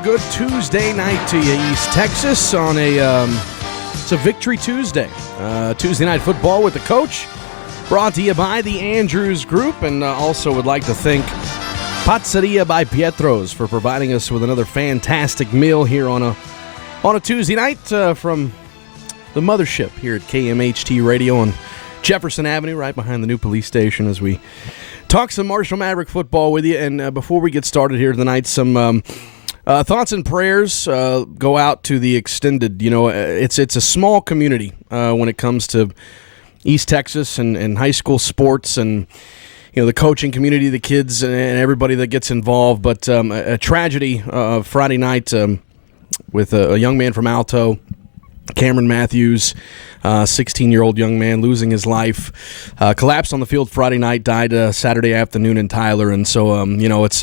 a good Tuesday night to you, East Texas, on it's a Victory Tuesday. Tuesday Night Football with the Coach, brought to you by the Andrews Group, and also would like to thank Pizzeria by Pietro's for providing us with another fantastic meal here on a Tuesday night from the mothership here at KMHT Radio on Jefferson Avenue, right behind the new police station, as we talk some Marshall Maverick football with you. And before we get started here tonight, some thoughts and prayers go out to the extended. You know, it's a small community when it comes to East Texas and high school sports, and you know, the coaching community, the kids, and everybody that gets involved. But a tragedy Friday night with a young man from Alto, Cameron Matthews, 16-year-old young man losing his life, collapsed on the field Friday night, died Saturday afternoon in Tyler. And so, you know, it's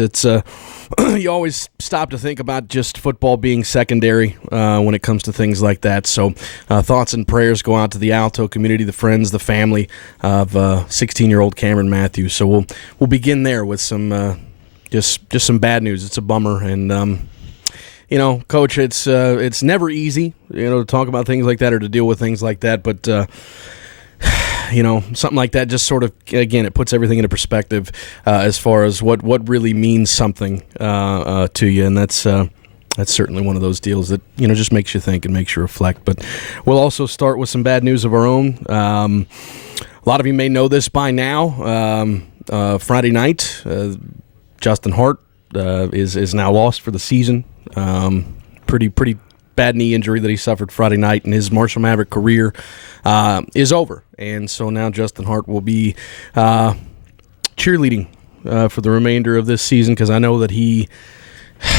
you always stop to think about just football being secondary when it comes to things like that. So thoughts and prayers go out to the Alto community, the friends, the family of 16-year-old Cameron Matthews. So we'll begin there with some just some bad news. It's a bummer, and you know, Coach, it's never easy, you know, to talk about things like that or to deal with things like that. But you know, something like that just sort of, again, it puts everything into perspective as far as what really means something to you, and that's certainly one of those deals that, you know, just makes you think and makes you reflect. But we'll also start with some bad news of our own. A lot of you may know this by now. Friday night, Justin Hart is now lost for the season. Pretty bad knee injury that he suffered Friday night, and his Marshall Maverick career is over. And so now Justin Hart will be cheerleading for the remainder of this season, because I know that he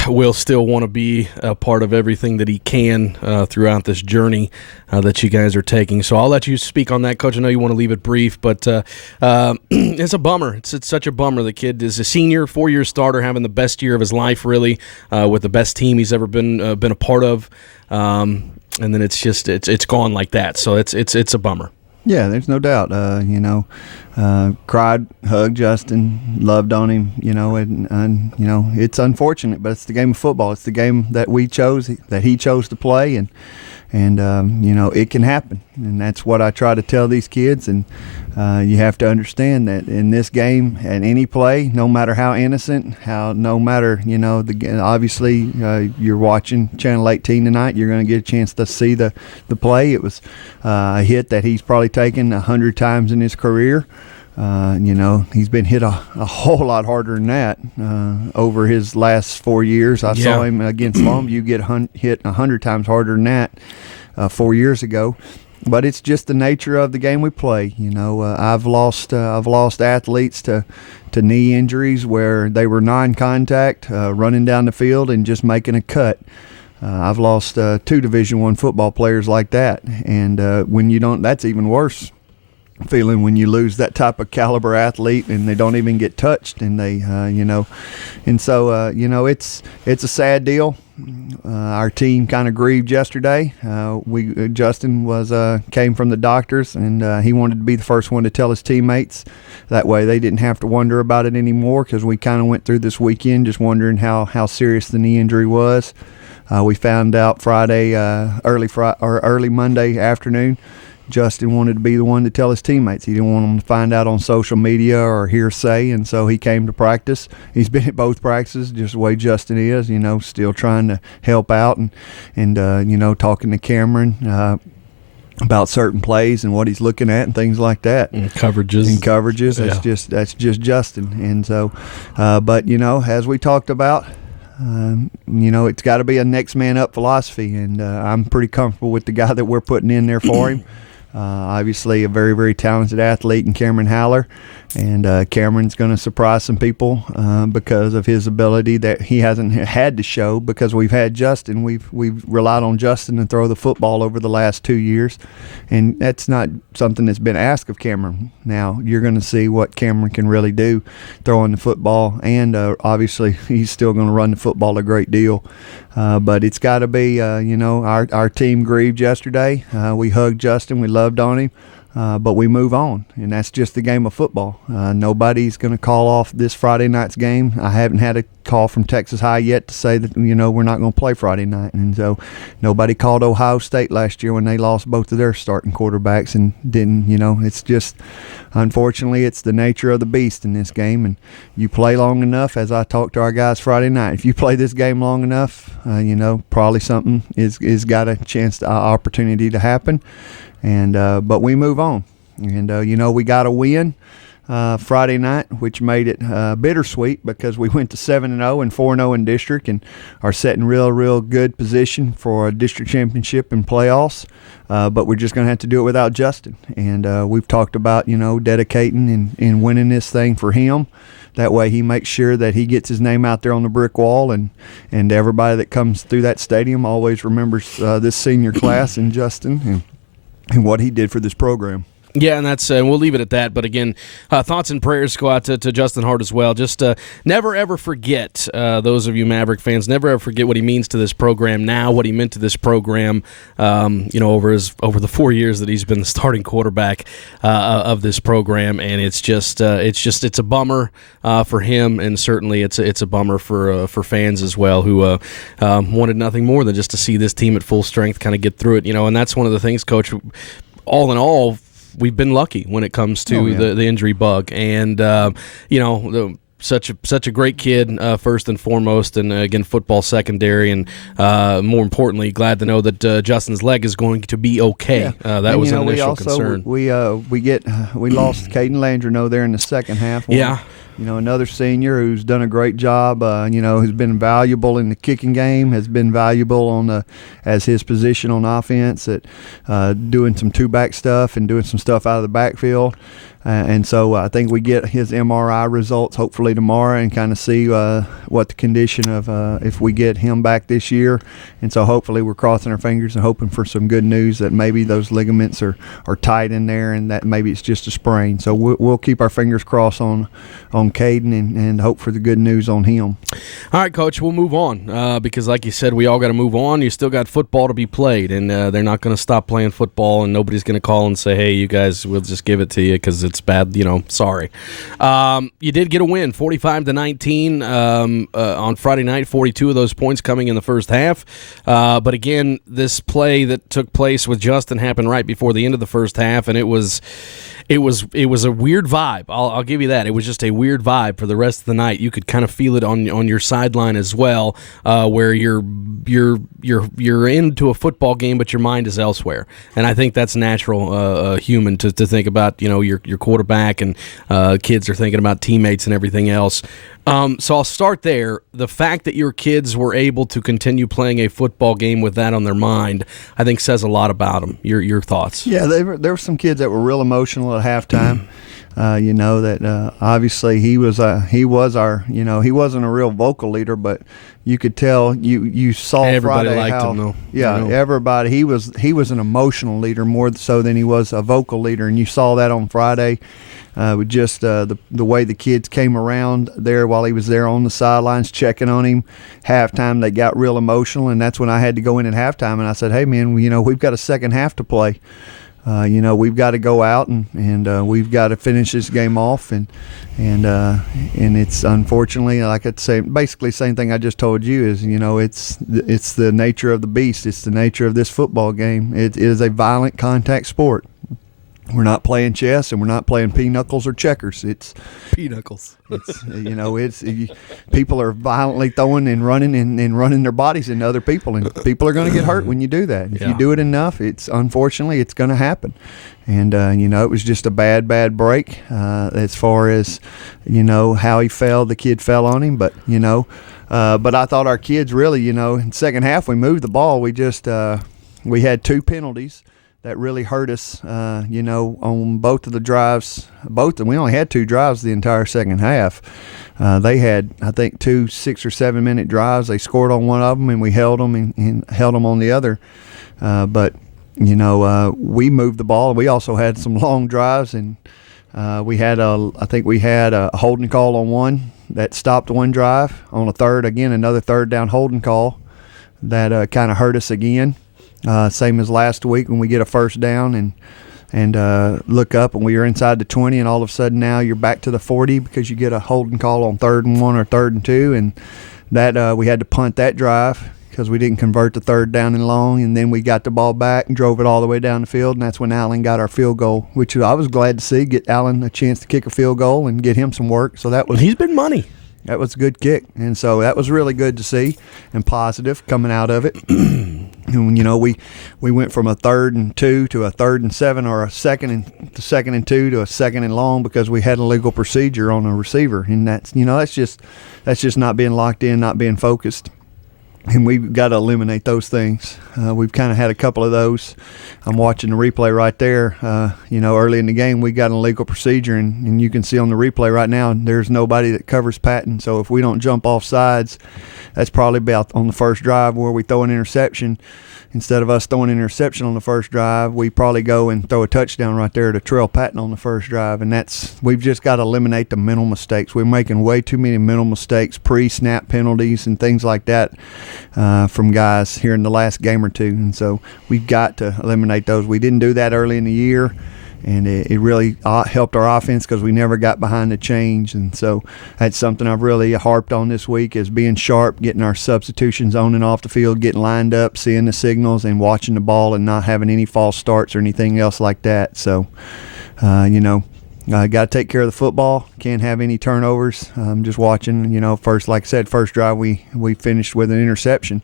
will still want to be a part of everything that he can throughout this journey that you guys are taking. So I'll let you speak on that, Coach. I know you want to leave it brief, but it's a bummer. It's such a bummer. The kid is a senior, 4-year starter, having the best year of his life, really, with the best team he's ever been a part of. And then it's just it's gone like that. So it's a bummer. Yeah, there's no doubt. You know, cried, hugged Justin, loved on him. You know, and you know, it's unfortunate, but it's the game of football. It's the game that we chose, that he chose to play, and you know, it can happen, and that's what I try to tell these kids. And you have to understand that in this game, at any play, no matter how innocent, no matter, you know, obviously you're watching Channel 18 tonight, you're going to get a chance to see the play. It was a hit that he's probably taken 100 times in his career. You know, he's been hit a whole lot harder than that over his last 4 years. I saw him against Longview get hit 100 times harder than that 4 years ago. But it's just the nature of the game we play. You know, I've lost athletes to knee injuries where they were non-contact, running down the field and just making a cut. I've lost 2 Division I football players like that, and when you don't, that's even worse feeling when you lose that type of caliber athlete and they don't even get touched, and they you know, and so you know, it's a sad deal. Our team kind of grieved yesterday. Justin came from the doctors, and he wanted to be the first one to tell his teammates. That way they didn't have to wonder about it anymore, because we kind of went through this weekend just wondering how serious the knee injury was. We found out Friday, early Monday afternoon. Justin wanted to be the one to tell his teammates. He didn't want them to find out on social media or hearsay, and so he came to practice. He's been at both practices, just the way Justin is, you know, still trying to help out and you know, talking to Cameron about certain plays and what he's looking at and things like that. And coverages. Yeah. That's just Justin. And so, but, you know, as we talked about, you know, it's got to be a next man up philosophy, and I'm pretty comfortable with the guy that we're putting in there for him. Obviously a very, very talented athlete in Cameron Haller, and Cameron's going to surprise some people because of his ability that he hasn't had to show, because we've had Justin. We've relied on Justin to throw the football over the last 2 years, and that's not something that's been asked of Cameron. Now you're going to see what Cameron can really do throwing the football, and obviously he's still going to run the football a great deal. But it's got to be, you know, our team grieved yesterday. We hugged Justin. We loved on him. but we move on, and that's just the game of football. Nobody's going to call off this Friday night's game. I haven't had a call from Texas High yet to say that, we're not going to play Friday night. And so nobody called Ohio State last year when they lost both of their starting quarterbacks and didn't, it's just, unfortunately, it's the nature of the beast in this game. And you play long enough, as I talked to our guys Friday night, if you play this game long enough, probably something is got a chance, opportunity to happen. And but we move on, and we got a win Friday night, which made it bittersweet because we went to 7-0 and 4-0 in district, and are setting real good position for a district championship and playoffs. But we're just going to have to do it without Justin, and we've talked about dedicating and winning this thing for him. That way he makes sure that he gets his name out there on the brick wall, and everybody that comes through that stadium always remembers this senior class and Justin and what he did for this program. Yeah, and that's we'll leave it at that. But again, thoughts and prayers go out to Justin Hart as well. Just never ever forget, those of you Maverick fans, never ever forget what he means to this program now, what he meant to this program, over the 4 years that he's been the starting quarterback of this program. And it's a bummer for him, and certainly it's a bummer for fans as well who wanted nothing more than just to see this team at full strength kind of get through it. And that's one of the things, Coach. All in all, we've been lucky when it comes to the injury bug, and such a great kid, first and foremost, and again football secondary, and more importantly, glad to know that Justin's leg is going to be okay. Yeah. That was an we initial also, concern. We lost Caden Landreneau there in the second half. Yeah. Another senior who's done a great job, who's been valuable in the kicking game, has been valuable as his position on offense at doing some two-back stuff and doing some stuff out of the backfield. And so I think we get his MRI results hopefully tomorrow and kind of see what the condition of if we get him back this year. And so hopefully we're crossing our fingers and hoping for some good news that maybe those ligaments are tight in there and that maybe it's just a sprain. So we'll keep our fingers crossed on Caden and hope for the good news on him. All right, Coach, we'll move on because like you said, we all got to move on. You still got football to be played, and they're not going to stop playing football, and nobody's going to call and say, hey, you guys, we'll just give it to you because it's bad, sorry. You did get a win, 45-19 on Friday night, 42 of those points coming in the first half. But again, this play that took place with Justin happened right before the end of the first half, and it was a weird vibe. I'll give you that. It was just a weird vibe for the rest of the night. You could kind of feel it on your sideline as well, where you're into a football game, but your mind is elsewhere. And I think that's natural, human to think about. Your quarterback and kids are thinking about teammates and everything else. So I'll start there. The fact that your kids were able to continue playing a football game with that on their mind, I think says a lot about them. Your thoughts? Yeah, there were some kids that were real emotional at halftime. That obviously he wasn't a real vocal leader, but you could tell you saw everybody Friday liked how, him though. Yeah, everybody. He was an emotional leader more so than he was a vocal leader, and you saw that on Friday. With just the way the kids came around there while he was there on the sidelines checking on him. Halftime, they got real emotional, and that's when I had to go in at halftime, and I said, hey, man, we've got a second half to play. We've got to go out and we've got to finish this game off, and it's unfortunately, like I'd say, basically the same thing I just told you is, it's the nature of the beast. It's the nature of this football game. It is a violent contact sport. We're not playing chess, and we're not playing pinocchles or checkers. It's pinocchles. It's people are violently throwing and running their bodies into other people, and people are going to get hurt when you do that. If you do it enough, unfortunately it's going to happen. And it was just a bad break as far as how he fell. The kid fell on him, but but I thought our kids really, in the second half we moved the ball. We just we had two penalties that really hurt us, on both of the drives. We only had two drives the entire second half. They had, I think, 2 6 or 7 minute drives. They scored on one of them, and we held them and held them on the other. But we moved the ball. We also had some long drives, and we had a holding call on one that stopped one drive on a third. Again, another third down holding call that kind of hurt us again. Same as last week when we get a first down, and and look up, and we were inside the 20, and all of a sudden now you're back to the 40 because you get a holding call on 3rd and 1 or 3rd and 2, and that we had to punt that drive because we didn't convert the 3rd down and long, and then we got the ball back and drove it all the way down the field, and that's when Allen got our field goal, which I was glad to see, get Allen a chance to kick a field goal and get him some work. So he's been money. That was a good kick, and so that was really good to see and positive coming out of it. And, we went from a 3rd and 2 to a 3rd and 7, or a 2nd and 2 to a 2nd and long because we had a legal procedure on a receiver, and that's just not being locked in, not being focused. And we've got to eliminate those things. We've kind of had a couple of those. I'm watching the replay right there. Early in the game, we got an illegal procedure, and you can see on the replay right now, there's nobody that covers Patton. So if we don't jump off sides, that's probably about on the first drive where we throw an interception. Instead of us throwing an interception on the first drive, we probably go and throw a touchdown right there to trail Patton on the first drive. And we've just got to eliminate the mental mistakes. We're making way too many mental mistakes, pre-snap penalties and things like that from guys here in the last game or two. And so we've got to eliminate those. We didn't do that early in the year, and it really helped our offense because we never got behind the change. And so that's something I've really harped on this week, is being sharp, getting our substitutions on and off the field, getting lined up, seeing the signals, and watching the ball and not having any false starts or anything else like that. So, got to take care of the football. Can't have any turnovers. Just watching, first, like I said, first drive we finished with an interception,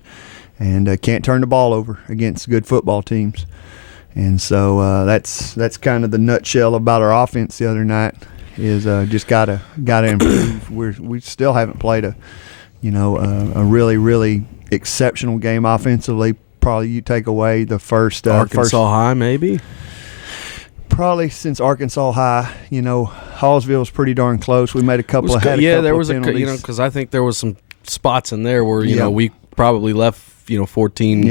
and can't turn the ball over against good football teams. And so that's kind of the nutshell about our offense the other night. Is just gotta improve. We still haven't played a really, really exceptional game offensively. Probably you take away the first Arkansas High, maybe. Probably since Arkansas High, Hallsville was pretty darn close. We made a couple of penalties. Because I think there was some spots in there where we probably left 14.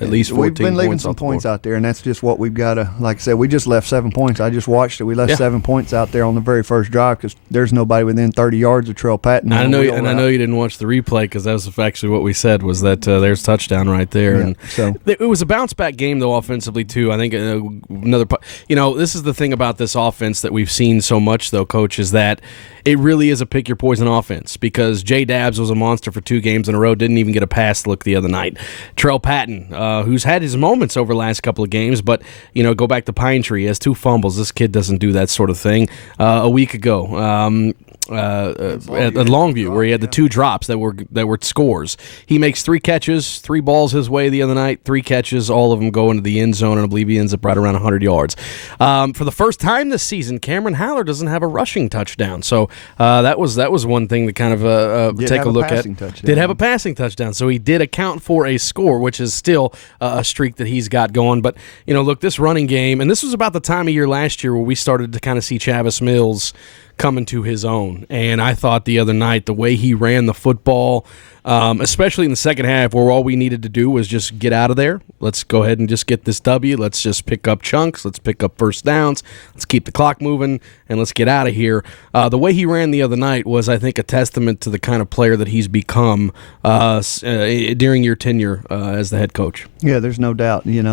At least 14. We've been leaving some points out there, and that's just what we've got to. Like I said, we just left 7 points. I just watched it. We left 7 points out there on the very first drive because there's nobody within 30 yards of Trail Patton. I know you didn't watch the replay because that was actually what we said was that there's touchdown right there. Yeah, and so it was a bounce back game though offensively too. I think this is the thing about this offense that we've seen so much though, Coach, is that it really is a pick your poison offense because Jay Dabbs was a monster for 2 games in a row, didn't even get a pass look the other night. Trell Patton, who's had his moments over the last couple of games, but go back to Pine Tree, he has 2 fumbles. This kid doesn't do that sort of thing. A week ago, at Longview, where he had the 2 drops that were scores. He makes 3 catches, 3 balls his way the other night, 3 catches, all of them go into the end zone, and I believe he ends up right around 100 yards. For the first time this season, Cameron Haller doesn't have a rushing touchdown, so that was one thing to kind of take a look at. Did have a passing touchdown, so he did account for a score, which is still a streak that he's got going. But look, this running game, and this was about the time of year last year where we started to kind of see Chavis Mills coming to his own. And I thought the other night, the way he ran the football, especially in the second half where all we needed to do was just get out of there. Let's go ahead and just get this W. Let's just pick up chunks. Let's pick up first downs. Let's keep the clock moving, and let's get out of here. The way he ran the other night was, I think, a testament to the kind of player that he's become during your tenure as the head coach. Yeah, there's no doubt. He's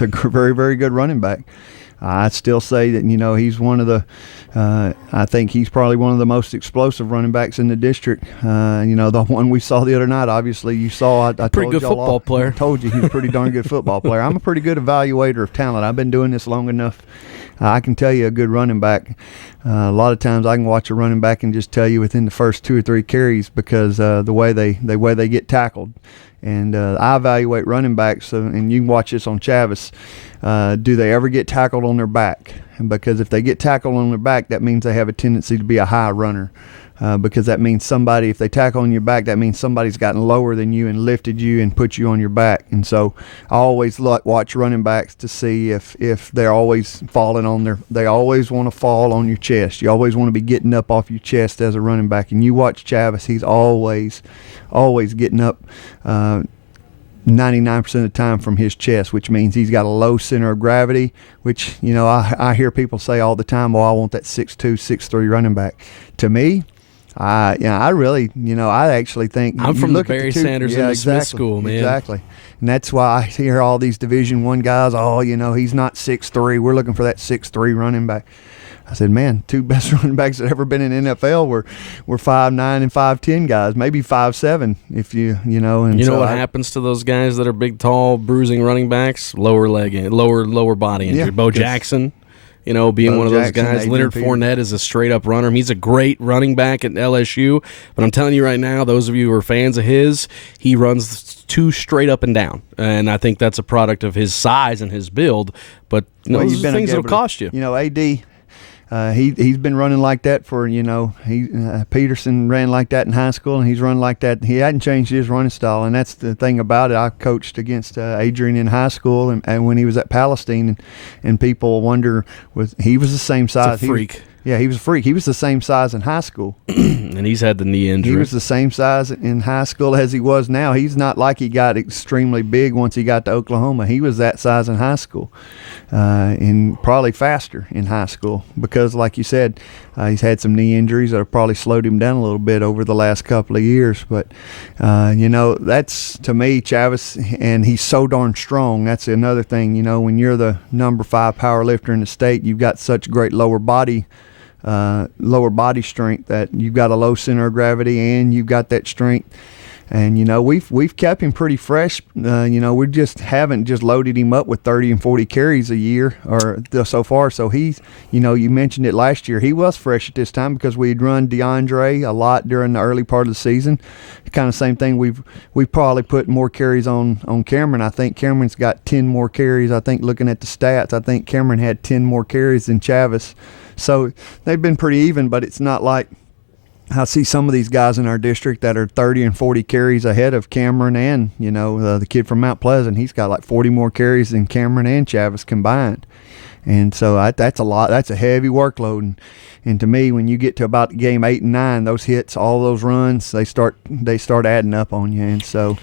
a very, very good running back. I still say that, he's one of the I think he's probably one of the most explosive running backs in the district. The one we saw the other night, obviously you saw. I pretty good football player. I told you he's a pretty darn good football player. I'm a pretty good evaluator of talent. I've been doing this long enough. I can tell you a good running back. A lot of times I can watch a running back and just tell you within the first 2 or 3 carries because the way they get tackled. And I evaluate running backs, and you can watch this on Chavis. Do they ever get tackled on their back? Because if they get tackled on their back, that means they have a tendency to be a high runner. Because that means if they tackle on your back, that means somebody's gotten lower than you and lifted you and put you on your back. And so I always watch running backs to see if they're always falling they always want to fall on your chest. You always want to be getting up off your chest as a running back. And you watch Chavis, he's always getting up 99% of the time from his chest, which means he's got a low center of gravity, which, I hear people say all the time, I want that 6'2", 6'3" running back. To me, I really, I actually think I'm from the Barry Sanders and Smith School, man. Exactly. And that's why I hear all these Division I guys, he's not 6'3". We're looking for that 6'3" running back. I said, man, two best running backs that ever been in NFL were 5'9" and 5'10" guys, maybe 5'7" if you know. And what happens to those guys that are big, tall, bruising running backs? Lower body injury. Yeah, Bo Jackson, being one of those guys. Leonard Fournette is a straight-up runner. He's a great running back at LSU, but I'm telling you right now, those of you who are fans of his, he runs too straight up and down, and I think that's a product of his size and his build, but those are things that will cost you. AD... he's been running like that for, Peterson ran like that in high school, and he's run like that. He hadn't changed his running style, and that's the thing about it. I coached against Adrian in high school, and when he was at Palestine, and people wonder, he was the same size. He's a freak. He was a freak. He was the same size in high school. And he's had the knee injury. He was the same size in high school as he was now. He's not like he got extremely big once he got to Oklahoma. He was that size in high school, and probably faster in high school because, like you said, he's had some knee injuries that have probably slowed him down a little bit over the last couple of years. But, that's, to me, Chavis, and he's so darn strong. That's another thing, when you're the number 5 power lifter in the state, you've got such great lower body strength that you've got a low center of gravity and you've got that strength. And, we've kept him pretty fresh. We just haven't just loaded him up with 30 and 40 carries a year or so far. So he's, you mentioned it last year. He was fresh at this time because we'd run DeAndre a lot during the early part of the season. Kind of same thing. We've probably put more carries on Cameron. I think Cameron's got 10 more carries. I think looking at the stats, I think Cameron had 10 more carries than Chavis. So they've been pretty even, but it's not like I see some of these guys in our district that are 30 and 40 carries ahead of Cameron and, the kid from Mount Pleasant. He's got like 40 more carries than Cameron and Chavis combined. And so that's a lot. That's a heavy workload. And to me, when you get to about game 8 and 9, those hits, all those runs, they start adding up on you. And so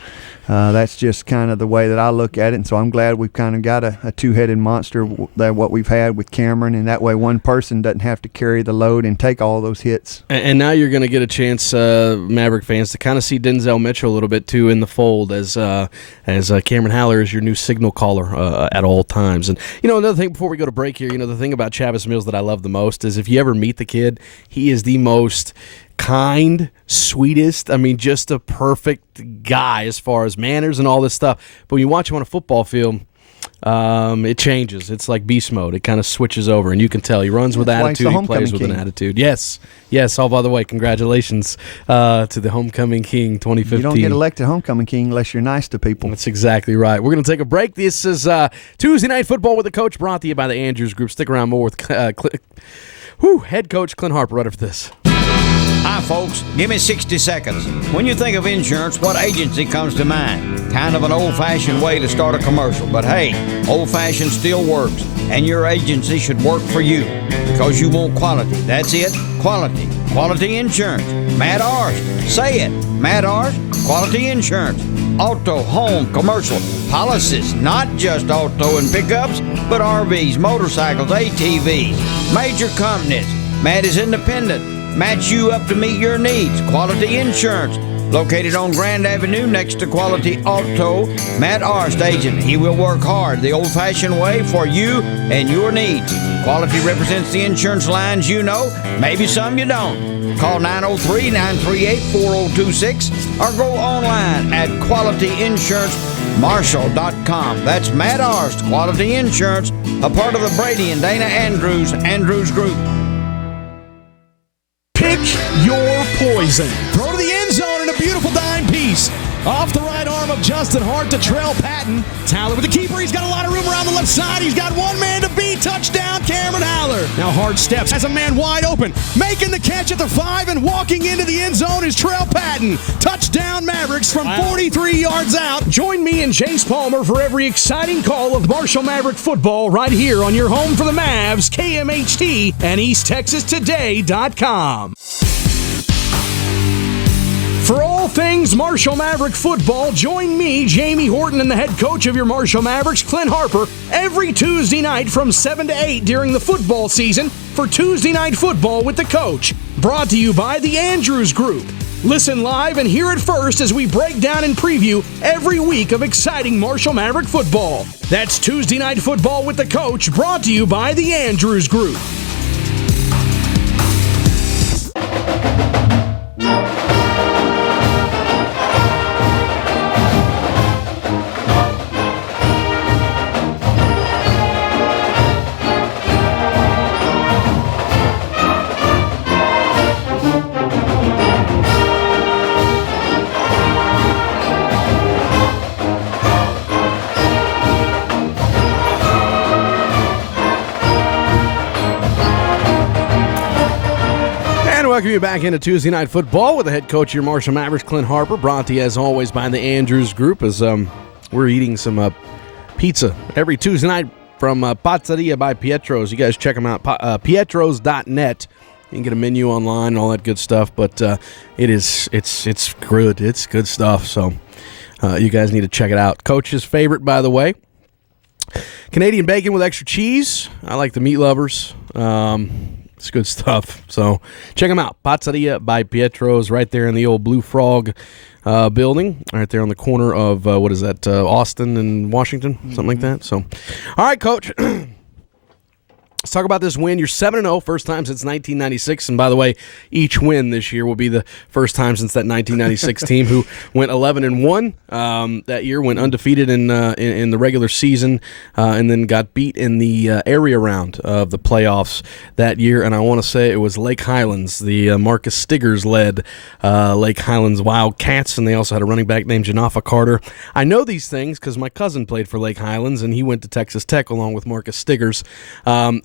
that's just kind of the way that I look at it. And so I'm glad we've kind of got a two-headed monster that what we've had with Cameron, and that way one person doesn't have to carry the load and take all those hits. And now you're going to get a chance, Maverick fans, to kind of see Denzel Mitchell a little bit too in the fold as Cameron Haller is your new signal caller at all times. And another thing before we go to break here, the thing about Chavis Mills that I love the most is if you ever meet the kid, he is the most kind, sweetest, just a perfect guy as far as manners and all this stuff. But when you watch him on a football field, it changes. It's like beast mode. It kind of switches over, and you can tell he runs with attitude. He plays with an attitude. Yes. Oh, by the way, congratulations to the Homecoming King 2015. You don't get elected Homecoming King unless you're nice to people. That's exactly right. We're going to take a break. This is Tuesday Night Football with the Coach, brought to you by the Andrews Group. Stick around more with head coach Clint Harper right after this. Hi, folks. Give me 60 seconds. When you think of insurance, what agency comes to mind? Kind of an old-fashioned way to start a commercial, but hey, old-fashioned still works, and your agency should work for you because you want quality. That's it, quality. Quality insurance. Matt Arst. Say it. Matt Arst, quality insurance. Auto, home, commercial, policies, not just auto and pickups, but RVs, motorcycles, ATVs, major companies. Matt is independent. Match you up to meet your needs. Quality Insurance. Located on Grand Avenue next to Quality Auto. Matt Arst, agent. He will work hard the old-fashioned way for you and your needs. Quality represents the insurance lines you know, maybe some you don't. Call 903-938-4026 or go online at qualityinsurancemarshall.com. That's Matt Arst, Quality Insurance, a part of the Brady and Dana Andrews Group. Pick your poison. Throw to the end zone in a beautiful dime piece. Off the right arm of Justin Hart to Trell Patton. Haller with the keeper. He's got a lot of room around the left side. He's got one man to beat. Touchdown, Cameron Haller. Now Hart steps, has a man wide open. Making the catch at the 5 and walking into the end zone is Trell Patton. Touchdown, Mavericks from 43 yards out. Join me and Jace Palmer for every exciting call of Marshall Maverick Football right here on your home for the Mavs, KMHT, and EastTexasToday.com. For all things Marshall Maverick Football, join me, Jamie Horton, and the head coach of your Marshall Mavericks, Clint Harper, every Tuesday night from 7 to 8 during the football season for Tuesday Night Football with the Coach, brought to you by the Andrews Group. Listen live and hear it first as we break down and preview every week of exciting Marshall Maverick football. That's Tuesday Night Football with the Coach, brought to you by the Andrews Group. Welcome you back into Tuesday Night Football with the head coach of your Marshall Mavericks, Clint Harper, brought to you as always by the Andrews Group as we're eating some pizza every Tuesday night from Pizzeria by Pietro's. You guys check them out, pietros.net. You can get a menu online and all that good stuff, but it's good. It's good stuff, so you guys need to check it out. Coach's favorite, by the way, Canadian bacon with extra cheese. I like the meat lovers. It's good stuff. So check them out. Pizzeria by Pietro's right there in the old Blue Frog building, right there on the corner of, Austin and Washington, something like that. So, all right, Coach. Let's talk about this win. You're 7-0, first time since 1996. And by the way, each win this year will be the first time since that 1996 team who went 11-1 that year, went undefeated in the regular season, and then got beat in the area round of the playoffs that year. And I want to say it was Lake Highlands, the Marcus Stiggers-led Lake Highlands Wildcats, and they also had a running back named Janafa Carter. I know these things because my cousin played for Lake Highlands, and he went to Texas Tech along with Marcus Stiggers.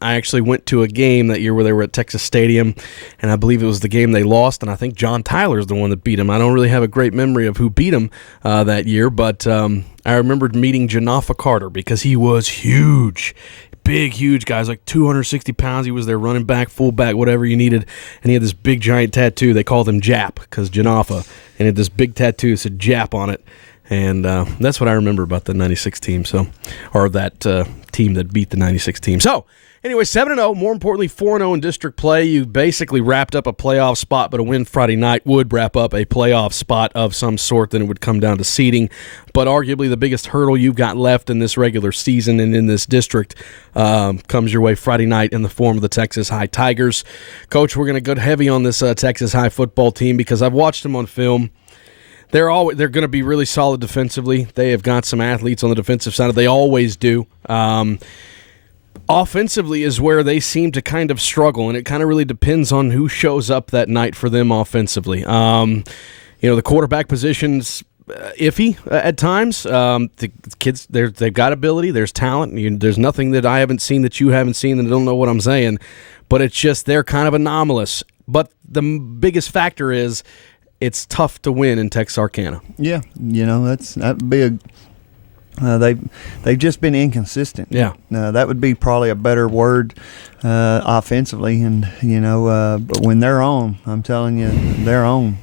I actually went to a game that year where they were at Texas Stadium, and I believe it was the game they lost, and I think John Tyler's the one that beat him. I don't really have a great memory of who beat him that year, but I remembered meeting Janafa Carter because he was huge. Big, huge guy. He was like 260 pounds. He was their running back, fullback, whatever you needed, and he had this big, giant tattoo. They called him Jap because Janafa, and he had this big tattoo that said Jap on it. And that's what I remember about the 96 team, or that team that beat the 96 team. So, anyway, 7-0, more importantly, 4-0 in district play. You basically wrapped up a playoff spot, but a win Friday night would wrap up a playoff spot of some sort. Then it would come down to seeding. But arguably the biggest hurdle you've got left in this regular season and in this district comes your way Friday night in the form of the Texas High Tigers. Coach, we're going to go heavy on this Texas High football team because I've watched them on film. They're going to be really solid defensively. They have got some athletes on the defensive side. They always do. Offensively is where they seem to kind of struggle, and it kind of really depends on who shows up that night for them offensively. The quarterback position's iffy at times. The kids, they've got ability. There's talent. There's nothing that I haven't seen that you haven't seen and don't know what I'm saying, but it's just they're kind of anomalous. But the biggest factor is it's tough to win in Texarkana. Yeah, that'd be they've just been inconsistent. Yeah, that would be probably a better word offensively, and but when they're on, I'm telling you, they're on.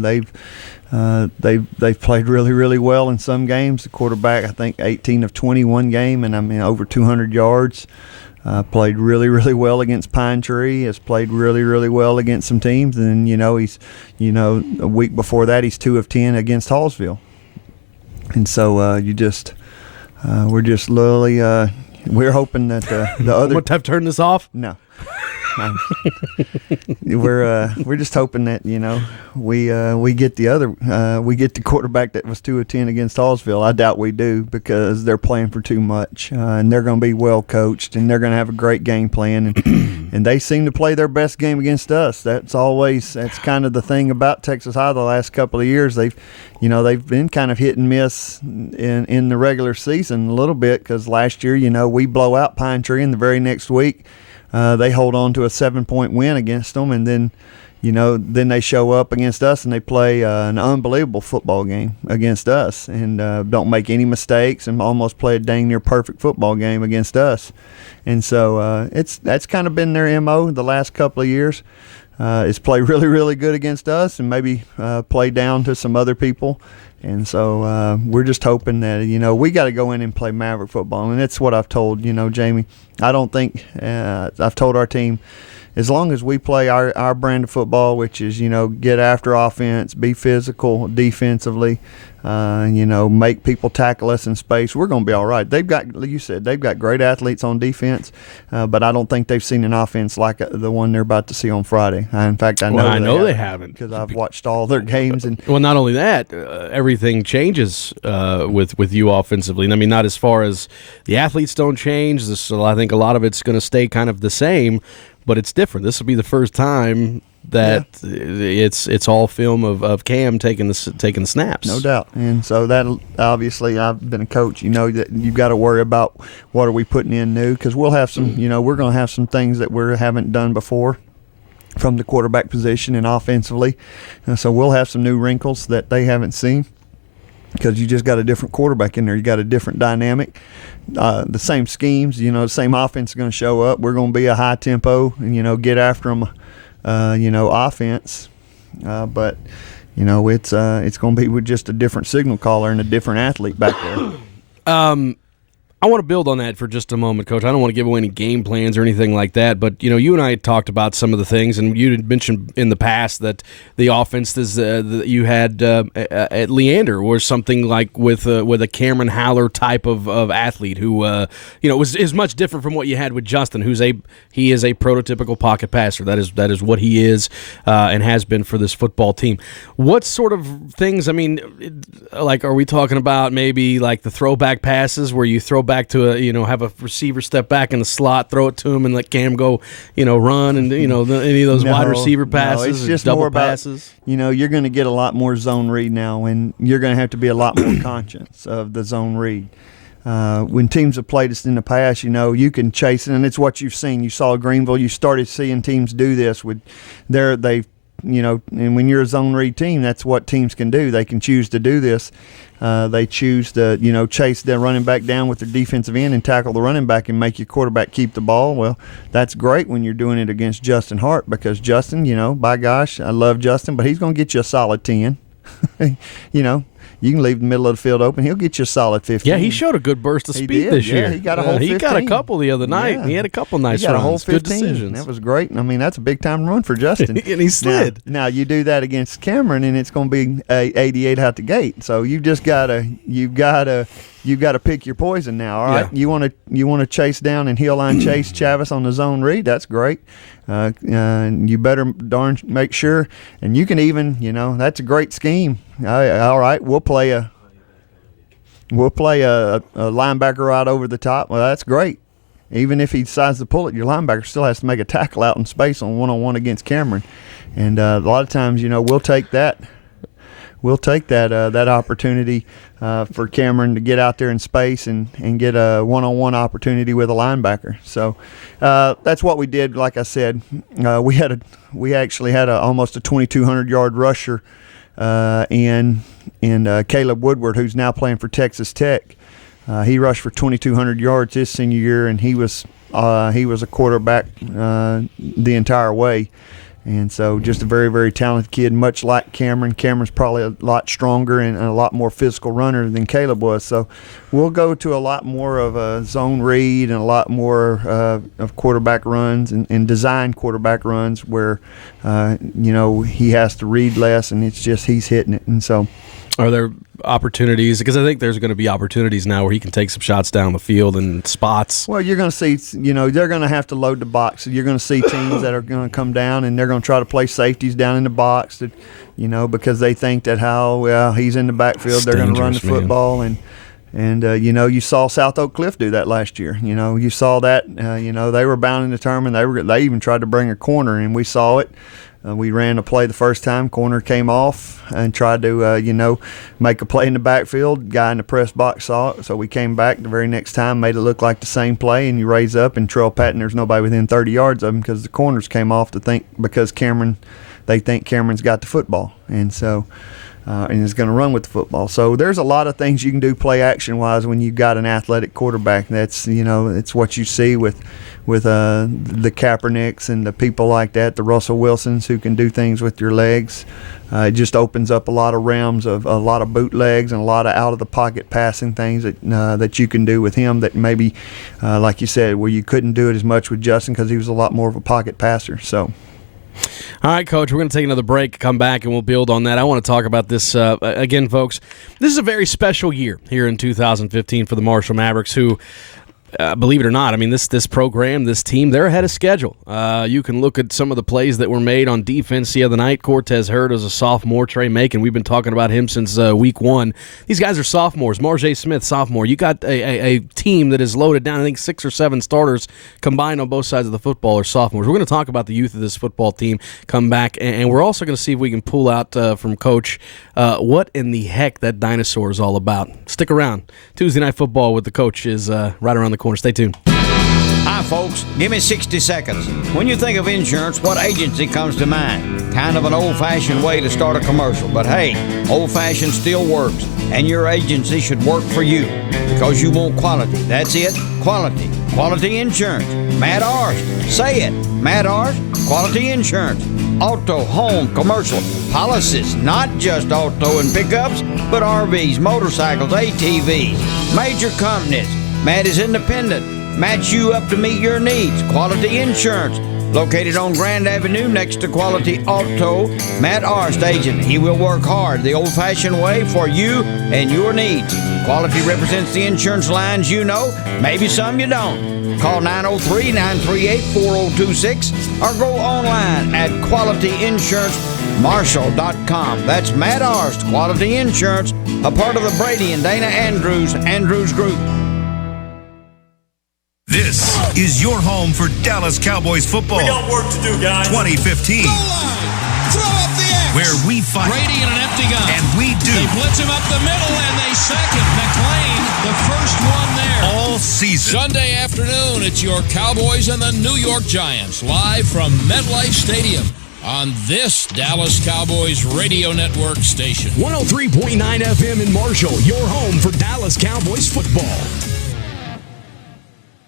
They've played really, really well in some games. The quarterback, I think, 18 of 21 game, and over 200 yards. Played really, really well against Pine Tree. Has played really, really well against some teams, and he's, a week before that he's 2 of 10 against Hallsville. And so we're just literally we're hoping that the other. What time to turn this off? No. We're just hoping that we get the quarterback that was 2 of 10 against Hallsville. I doubt we do because they're playing for too much, and they're going to be well coached, and they're going to have a great game plan, and they seem to play their best game against us. That's kind of the thing about Texas High the last couple of years. They've been kind of hit and miss in the regular season a little bit because last year we blow out Pine Tree, and the very next week. They hold on to a 7-point win against them, and then they show up against us and they play an unbelievable football game against us and don't make any mistakes and almost play a dang near perfect football game against us. And so that's kind of been their MO the last couple of years. Is play really, really good against us and maybe play down to some other people. And so we're just hoping that, we got to go in and play Maverick football. And that's what I've told, Jamie. I don't think I've told our team, as long as we play our brand of football, which is, get after offense, be physical defensively, make people tackle us in space, we're going to be all right. They've got great athletes on defense, but I don't think they've seen an offense like the one they're about to see on Friday. In fact, I know they haven't because I've watched all their games. And well, not only that, everything changes with you offensively. I mean, not as far as the athletes don't change. So I think a lot of it's going to stay kind of the same. But it's different. This will be the first time that it's all film of Cam taking the snaps. No doubt. And so that obviously, I've been a coach. That you've got to worry about what are we putting in new, because we'll have some. We're going to have some things that we haven't done before from the quarterback position and offensively. And so we'll have some new wrinkles that they haven't seen, because you just got a different quarterback in there. You got a different dynamic. The same schemes, the same offense is going to show up. We're going to be a high tempo and, get after them, offense. But, it's going to be with just a different signal caller and a different athlete back there. I want to build on that for just a moment, Coach. I don't want to give away any game plans or anything like that, but you and I had talked about some of the things, and you had mentioned in the past that the offenses that you had at Leander was something like with a Cameron Haller type of athlete who is much different from what you had with Justin, he is a prototypical pocket passer. That is what he is and has been for this football team. What sort of things? I mean, like, are we talking about maybe like the throwback passes where you throw back to have a receiver step back in the slot, throw it to him, and let Cam go, run, and any of those wide receiver passes, it's just double more about, passes. You're going to get a lot more zone read now, and you're going to have to be a lot more conscious of the zone read. When teams have played us in the past, you can chase it, and it's what you've seen. You saw Greenville. You started seeing teams do this with and when you're a zone read team, that's what teams can do. They can choose to do this. They choose to, chase their running back down with their defensive end and tackle the running back and make your quarterback keep the ball. Well, that's great when you're doing it against Justin Hart, because Justin, by gosh, I love Justin, but he's going to get you a solid 10. You can leave the middle of the field open. He'll get you a solid 15. Yeah, he showed a good burst of speed this year. He got a whole 15. He got a couple the other night. Yeah. He had a couple nice runs. A whole 15. Good decisions. That was great. I mean, that's a big-time run for Justin. And he slid. Now, you do that against Cameron, and it's going to be 88 out the gate. So you've got to pick your poison now. All right, you want to chase down and heel line chase Chavis on the zone read. That's great. You better darn make sure, and you can even, that's a great scheme. All right, we'll play a linebacker out over the top. Well, that's great. Even if he decides to pull it, your linebacker still has to make a tackle out in space on one-on-one against Cameron. And a lot of times, we'll take that. We'll take that opportunity for Cameron to get out there in space and get a one-on-one opportunity with a linebacker. So that's what we did. Like I said, we actually had almost a 2,200-yard rusher in Caleb Woodward, who's now playing for Texas Tech. He rushed for 2,200 yards his senior year, and he was a quarterback the entire way. And so just a very, very talented kid, much like Cameron. Cameron's probably a lot stronger and a lot more physical runner than Caleb was. So we'll go to a lot more of a zone read and a lot more of quarterback runs and design quarterback runs where, he has to read less, and it's just he's hitting it. And so are there opportunities? Because I think there's going to be opportunities now where he can take some shots down the field and spots. Well, you're going to see, they're going to have to load the box. You're going to see teams that are going to come down and they're going to try to play safeties down in the box, because they think that he's in the backfield, they're going to run the football. Man. And you saw South Oak Cliff do that last year. You saw that. They were bound and determined. They even tried to bring a corner, and we saw it. We ran a play the first time. Corner came off and tried to, make a play in the backfield. Guy in the press box saw it, so we came back the very next time, made it look like the same play, and you raise up and trail pat, and there's nobody within 30 yards of him because the corners came off because they think Cameron's got the football. And so and is going to run with the football. So there's a lot of things you can do play action wise when you've got an athletic quarterback. That's it's what you see with the Kaepernicks and the people like that, the Russell Wilsons who can do things with your legs. It just opens up a lot of realms of a lot of bootlegs and a lot of out of the pocket passing things that you can do with him that maybe, like you said, where you couldn't do it as much with Justin because he was a lot more of a pocket passer. So. All right, Coach, we're going to take another break, come back, and we'll build on that. I want to talk about this again, folks. This is a very special year here in 2015 for the Marshall Mavericks, who, believe it or not, I mean, this program, this team, they're ahead of schedule. You can look at some of the plays that were made on defense the other night. Cortez Hurd is a sophomore. Trey Macon, we've been talking about him since week one. These guys are sophomores. Marjay Smith, sophomore. You got a team that is loaded down. I think 6 or 7 starters combined on both sides of the football are sophomores. We're going to talk about the youth of this football team, come back, and we're also going to see if we can pull out from Coach what in the heck that dinosaur is all about. Stick around. Tuesday Night Football with the Coach is right around the corner. Stay tuned. Hi, folks. Give me 60 seconds. When you think of insurance, what agency comes to mind? Kind of an old-fashioned way to start a commercial, but hey, old-fashioned still works, and your agency should work for you because you want quality. That's it, quality. Quality insurance. Matt Arst. Say it. Matt Arst, quality insurance. Auto, home, commercial, policies, not just auto and pickups, but RVs, motorcycles, ATVs, major companies. Matt is independent. Match you up to meet your needs. Quality insurance. Located on Grand Avenue next to Quality Auto. Matt Arst, agent. He will work hard the old-fashioned way for you and your needs. Quality represents the insurance lines you know, maybe some you don't. Call 903-938-4026 or go online at qualityinsurancemarshall.com. That's Matt Arst, Quality Insurance, a part of the Brady and Dana Andrews Group. This is your home for Dallas Cowboys football. We got work to do, guys. 2015. Goal line. Throw up the X. Where we fight. Brady in an empty gun. And we do. They blitz him up the middle and they sack him. McLean, the first one there. All season. Sunday afternoon, it's your Cowboys and the New York Giants live from MetLife Stadium on this Dallas Cowboys radio network station. 103.9 FM in Marshall, your home for Dallas Cowboys football.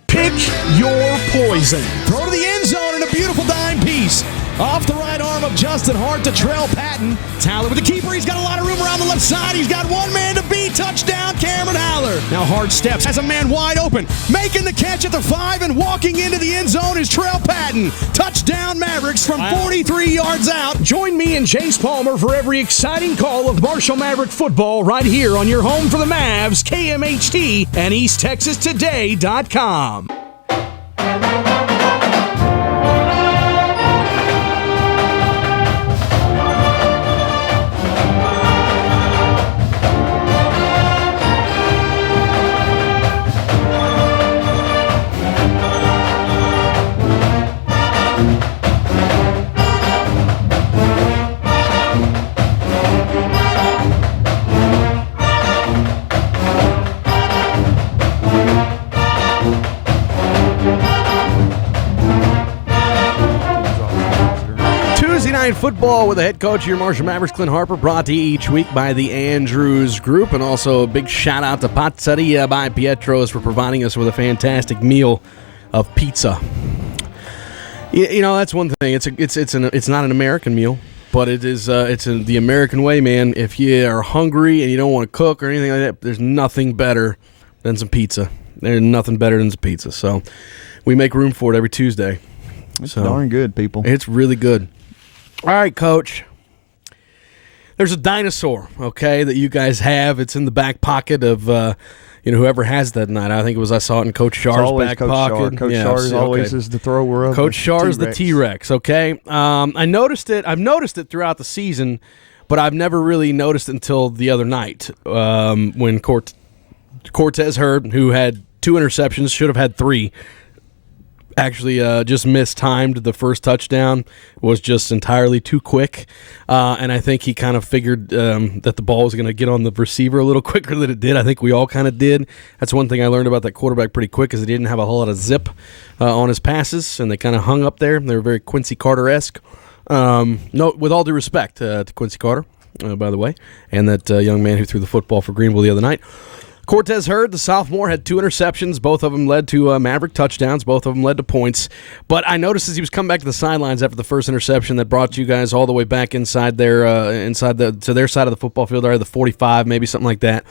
Pick your poison. Throw to the end zone in a beautiful dime piece. Off the right arm of Justin Hart to Trell Patton. Talley with the keeper. He's got a lot of room around the left side. He's got one man to beat. Touchdown, Cameron Haller. Now Hart steps, has a man wide open. Making the catch at the 5 and walking into the end zone is Trell Patton. Touchdown, Mavericks from 43 yards out. Join me and Chase Palmer for every exciting call of Marshall Maverick football right here on your home for the Mavs, KMHT, and EastTexasToday.com. Football with the head coach of your Marshall Mavericks, Clint Harper, brought to you each week by the Andrews Group, and also a big shout out to Pizzeria by Pietro's for providing us with a fantastic meal of pizza. You know, that's one thing. It's not an American meal, but it's the American way, man. If you are hungry and you don't want to cook or anything like that, there's nothing better than some pizza. There's nothing better than some pizza. So we make room for it every Tuesday. It's darn good, people. It's really good. All right, Coach. There's a dinosaur, okay, that you guys have. It's in the back pocket of, whoever has that tonight. I think I saw it in Coach Shar's back pocket. Coach Shar always is the thrower of Coach Shar is the T-Rex, okay? I've noticed it throughout the season, but I've never really noticed it until the other night when Cortez Hurd, who had 2 interceptions, should have had 3, actually just mistimed the first touchdown, was just entirely too quick, and I think he kind of figured that the ball was going to get on the receiver a little quicker than it did. I think we all kind of did. That's one thing I learned about that quarterback pretty quick, is he didn't have a whole lot of zip on his passes, and they kind of hung up there. They were very Quincy Carter-esque. No, with all due respect to Quincy Carter, by the way, and that young man who threw the football for Greenville the other night. Cortez Hurd, the sophomore, had 2 interceptions. Both of them led to Maverick touchdowns. Both of them led to points. But I noticed as he was coming back to the sidelines after the first interception that brought you guys all the way back inside their to their side of the football field, or the 45, maybe something like that.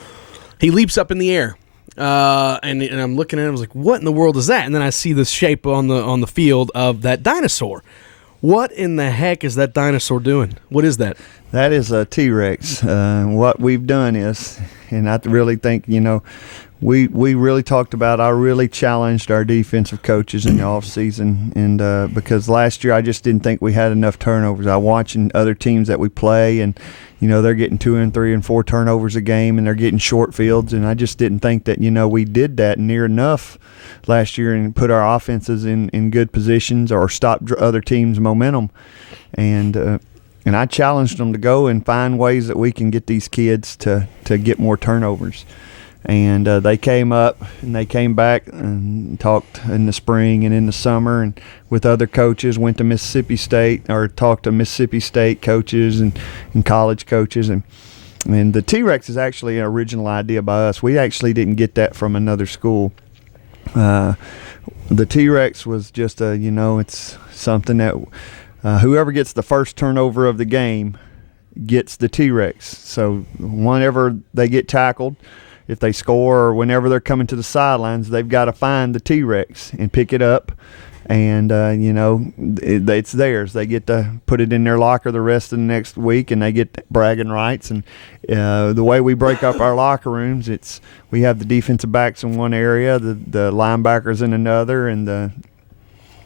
He leaps up in the air, and I'm looking at him. I was like, "What in the world is that?" And then I see the shape on the field of that dinosaur. What in the heck is that dinosaur doing? What is that? That is a T-Rex. What we've done is, and I really think, we really talked about, I really challenged our defensive coaches in the offseason, and because last year I just didn't think we had enough turnovers. I watching other teams that we play, and they're getting 2 and 3 and 4 turnovers a game, and they're getting short fields, and I just didn't think that we did that near enough last year and put our offenses in good positions or stopped other teams' momentum, and I challenged them to go and find ways that we can get these kids to get more turnovers. And they came up and they came back and talked in the spring and in the summer and with other coaches, went to Mississippi State or talked to Mississippi State coaches and college coaches. And the T-Rex is actually an original idea by us. We actually didn't get that from another school. The T-Rex was just it's something that whoever gets the first turnover of the game gets the T-Rex. So whenever they get tackled, if they score or whenever they're coming to the sidelines, they've got to find the T-Rex and pick it up. And, it's theirs. They get to put it in their locker the rest of the next week, and they get bragging rights. And the way we break up our locker rooms, we have the defensive backs in one area, the linebackers in another, and the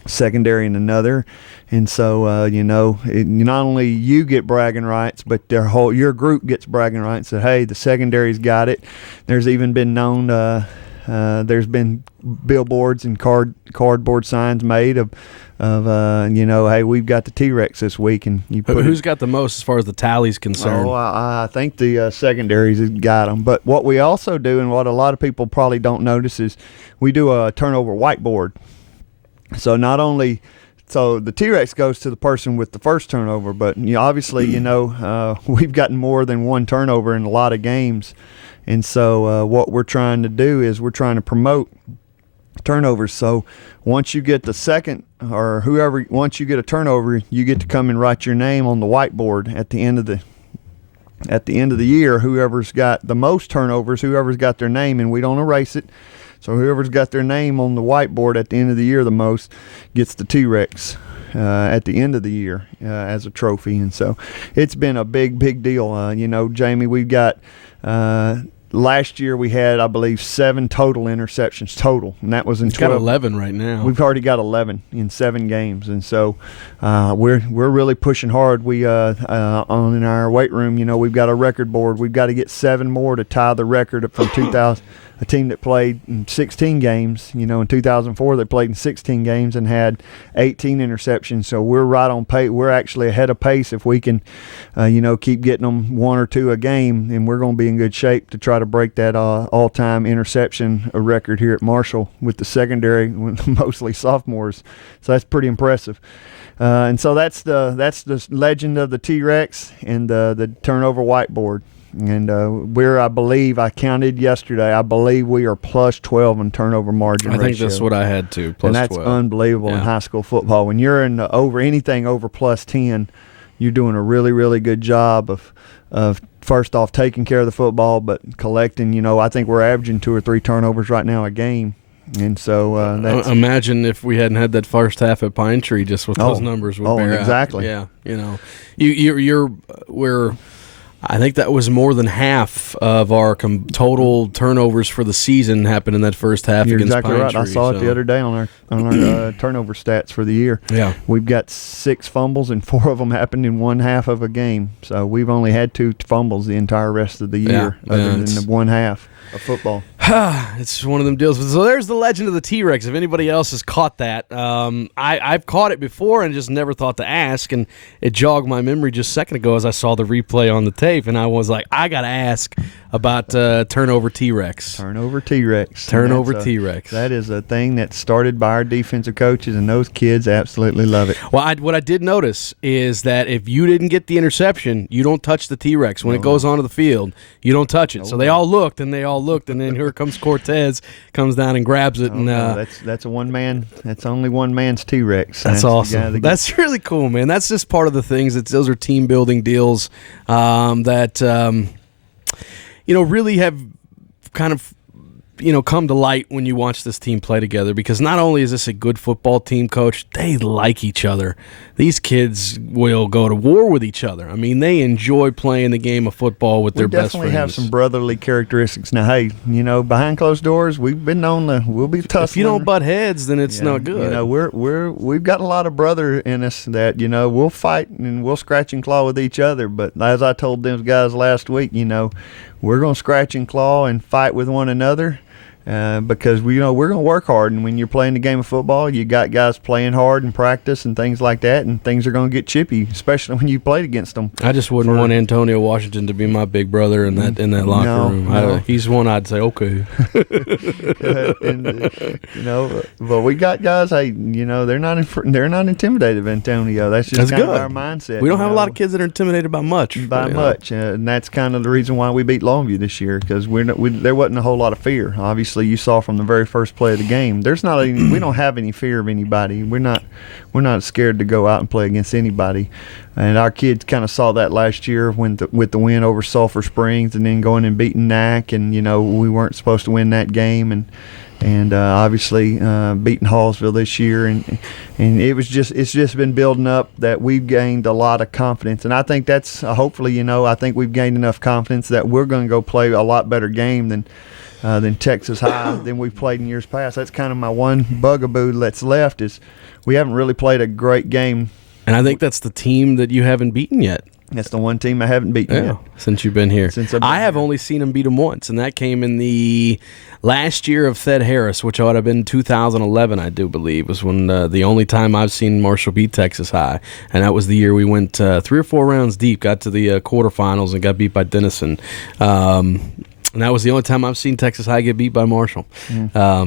secondary in another. And so, not only you get bragging rights, but your group gets bragging rights that, hey, the secondary's got it. There's even been known there's been billboards and cardboard signs made of hey, we've got the T-Rex this week. And who's got the most as far as the tally's concerned? Oh, I think the secondaries has got them. But what we also do, and what a lot of people probably don't notice, is we do a turnover whiteboard. So not only – so the T-Rex goes to the person with the first turnover, but obviously, we've gotten more than one turnover in a lot of games. And so what we're trying to do is we're trying to promote turnovers. So once you get the second or once you get a turnover, you get to come and write your name on the whiteboard at the end of the year. Whoever's got the most turnovers, whoever's got their name, and we don't erase it. So whoever's got their name on the whiteboard at the end of the year the most gets the T-Rex at the end of the year as a trophy. And so it's been a big, big deal. Jamie, we've got last year we had, I believe, 7 total interceptions total, and that was in 12. Got 11 right now. We've already got 11 in 7 games, and so we're really pushing hard. We on in our weight room, we've got a record board. We've got to get 7 more to tie the record from 2000. A team that played in 16 games, in 2004 they played in 16 games and had 18 interceptions. So we're right on pace. We're actually ahead of pace if we can, keep getting them 1 or 2 a game, and we're going to be in good shape to try to break that all-time interception record here at Marshall with the secondary, mostly sophomores. So that's pretty impressive. And so that's the legend of the T-Rex and the turnover whiteboard. And I believe I counted yesterday, I believe we are plus 12 in turnover margin ratio. I think that's what I had too, plus 12. And that's unbelievable in high school football. When you're in anything over plus 10, you're doing a really, really good job of first off taking care of the football, but collecting, I think we're averaging 2 or 3 turnovers right now a game. And so imagine if we hadn't had that first half at Pine Tree, just what those numbers would bear exactly. out. Yeah, we're I think that was more than half of our total turnovers for the season happened in that first half against exactly Pine right. Tree. I saw it the other day on our turnover stats for the year. Yeah, we've got 6 fumbles and 4 of them happened in one half of a game. So we've only had 2 fumbles the entire rest of the year, other than the one half of football. It's one of them deals. So there's the legend of the T-Rex. If anybody else has caught that, I've caught it before and just never thought to ask, and it jogged my memory just a second ago as I saw the replay on the tape, and I was like, I got to ask about turnover T-Rex. Turnover T-Rex. Turnover T-Rex. That is a thing that's started by our defensive coaches, and those kids absolutely love it. Well, what I did notice is that if you didn't get the interception, you don't touch the T-Rex. When it goes onto the field, you don't touch it. So they all looked, and then here comes Cortez, comes down and grabs it. That's a one-man. That's only one man's T-Rex. That's awesome. That's really cool, man. That's just part of the things. Those are team-building deals that really have kind of come to light when you watch this team play together, because not only is this a good football team, Coach, they like each other. These kids will go to war with each other. I mean, they enjoy playing the game of football with their best friends. We definitely have some brotherly characteristics. Now, hey, behind closed doors, we've been known we'll be tussling. If you don't butt heads, then it's not good. We've got a lot of brother in us that, we'll fight and we'll scratch and claw with each other. But as I told those guys last week, we're going to scratch and claw and fight with one another. Because we're going to work hard, and when you're playing the game of football, you got guys playing hard and practice and things like that, and things are going to get chippy, especially when you played against them. I just wouldn't want Antonio Washington to be my big brother in that locker room. No. He's one I'd say okay. But we got guys. Hey, they're not intimidated of Antonio. That's just kind of our mindset. We don't have a lot of kids that are intimidated by much. And that's kind of the reason why we beat Longview this year, because there wasn't a whole lot of fear. Obviously, you saw from the very first play of the game, we don't have any fear of anybody. We're not scared to go out and play against anybody. And our kids kind of saw that last year with the win over Sulphur Springs, and then going and beating NAC, and we weren't supposed to win that game, and obviously beating Hallsville this year, and it's just been building up that we've gained a lot of confidence, and I think that's hopefully I think we've gained enough confidence that we're going to go play a lot better game than Texas High than we've played in years past. That's kind of my one bugaboo that's left, is we haven't really played a great game. And I think that's the team that you haven't beaten yet. That's the one team I haven't beaten yet. Since you've been here. I have only seen them beat them once, and that came in the last year of Thed Harris, which would have been 2011, I do believe, was when the only time I've seen Marshall beat Texas High. And that was the year we went 3 or 4 rounds deep, got to the quarterfinals, and got beat by Denison. And that was the only time I've seen Texas High get beat by Marshall.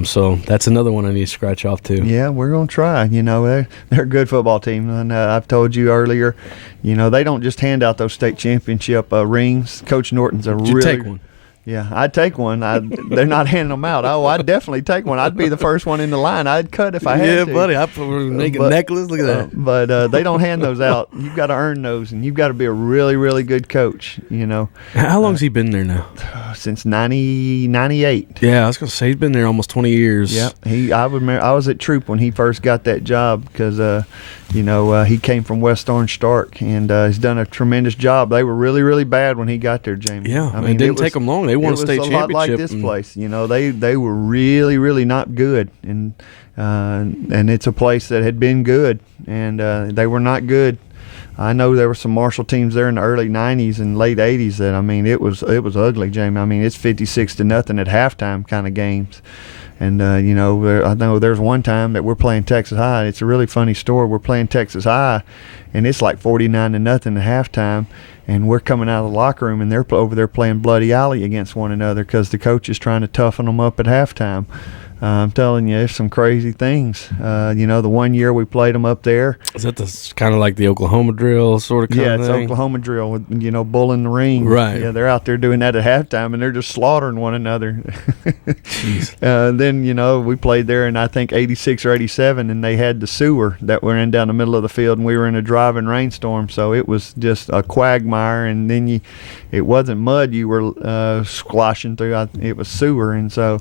So that's another one I need to scratch off too. Yeah, we're going to try. They're a good football team. And I've told you earlier, they don't just hand out those state championship rings. Coach Norton's You take one. Yeah, I'd take one. They're not handing them out. Oh, I'd definitely take one. I'd be the first one in the line. I'd cut if I had to. Yeah, buddy. I'd make a necklace. Look at that. But they don't hand those out. You've got to earn those, and you've got to be a really, really good coach, How long's he been there now? Since 98. Yeah, I was going to say he's been there almost 20 years. Yeah, I was at Troop when he first got that job, because he came from West Orange Stark, and he's done a tremendous job. They were really, really bad when he got there, Jamie. Yeah, I mean, it didn't take them long. They won a state championship. It was a lot like this place. They were really, really not good, and it's a place that had been good, and they were not good. I know there were some Marshall teams there in the early 90s and late 80s that, it was ugly, Jamie. It's 56-0 at halftime kind of games. And, I know there's one time that we're playing Texas High. It's a really funny story. We're playing Texas High, and it's like 49-0 at halftime. And we're coming out of the locker room, and they're over there playing Bloody Alley against one another because the coach is trying to toughen them up at halftime. I'm telling you, there's some crazy things. The one year we played them up there. Is that kind of like the Oklahoma drill sort of kind of thing? Yeah, it's Oklahoma drill with, bull in the ring. Right. Yeah, they're out there doing that at halftime, and they're just slaughtering one another. Jeez. Then, we played there in, I think, 86 or 87, and they had the sewer that were in down the middle of the field, and we were in a driving rainstorm, so it was just a quagmire, and then it wasn't mud you were squashing through. It was sewer, and so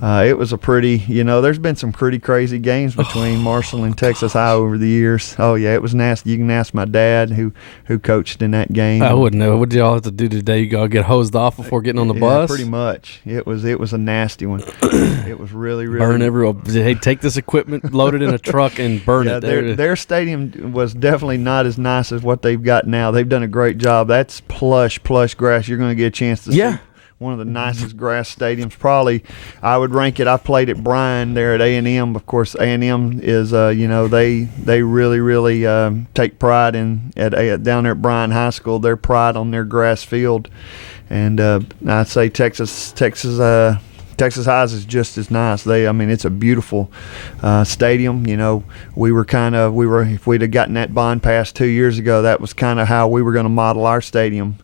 it was a pretty, there's been some pretty crazy games between Marshall and Texas High over the years. Oh, yeah, it was nasty. You can ask my dad who coached in that game. I wouldn't know. What did y'all have to do today? You got to get hosed off before getting on the bus? Pretty much. It was a nasty one. It was really, really. Burn everyone. Hey, take this equipment, load it in a truck, and burn it. Their stadium was definitely not as nice as what they've got now. They've done a great job. That's plush grass. You're going to get a chance to see. One of the nicest grass stadiums, probably. I would rank it. I played at Bryan there at A&M. Of course, A&M is, they really, really take pride in down there at Bryan High School. Their pride on their grass field, And I'd say Texas Highs is just as nice. It's a beautiful stadium. You know, if we'd have gotten that bond passed 2 years ago, that was kind of how we were going to model our stadium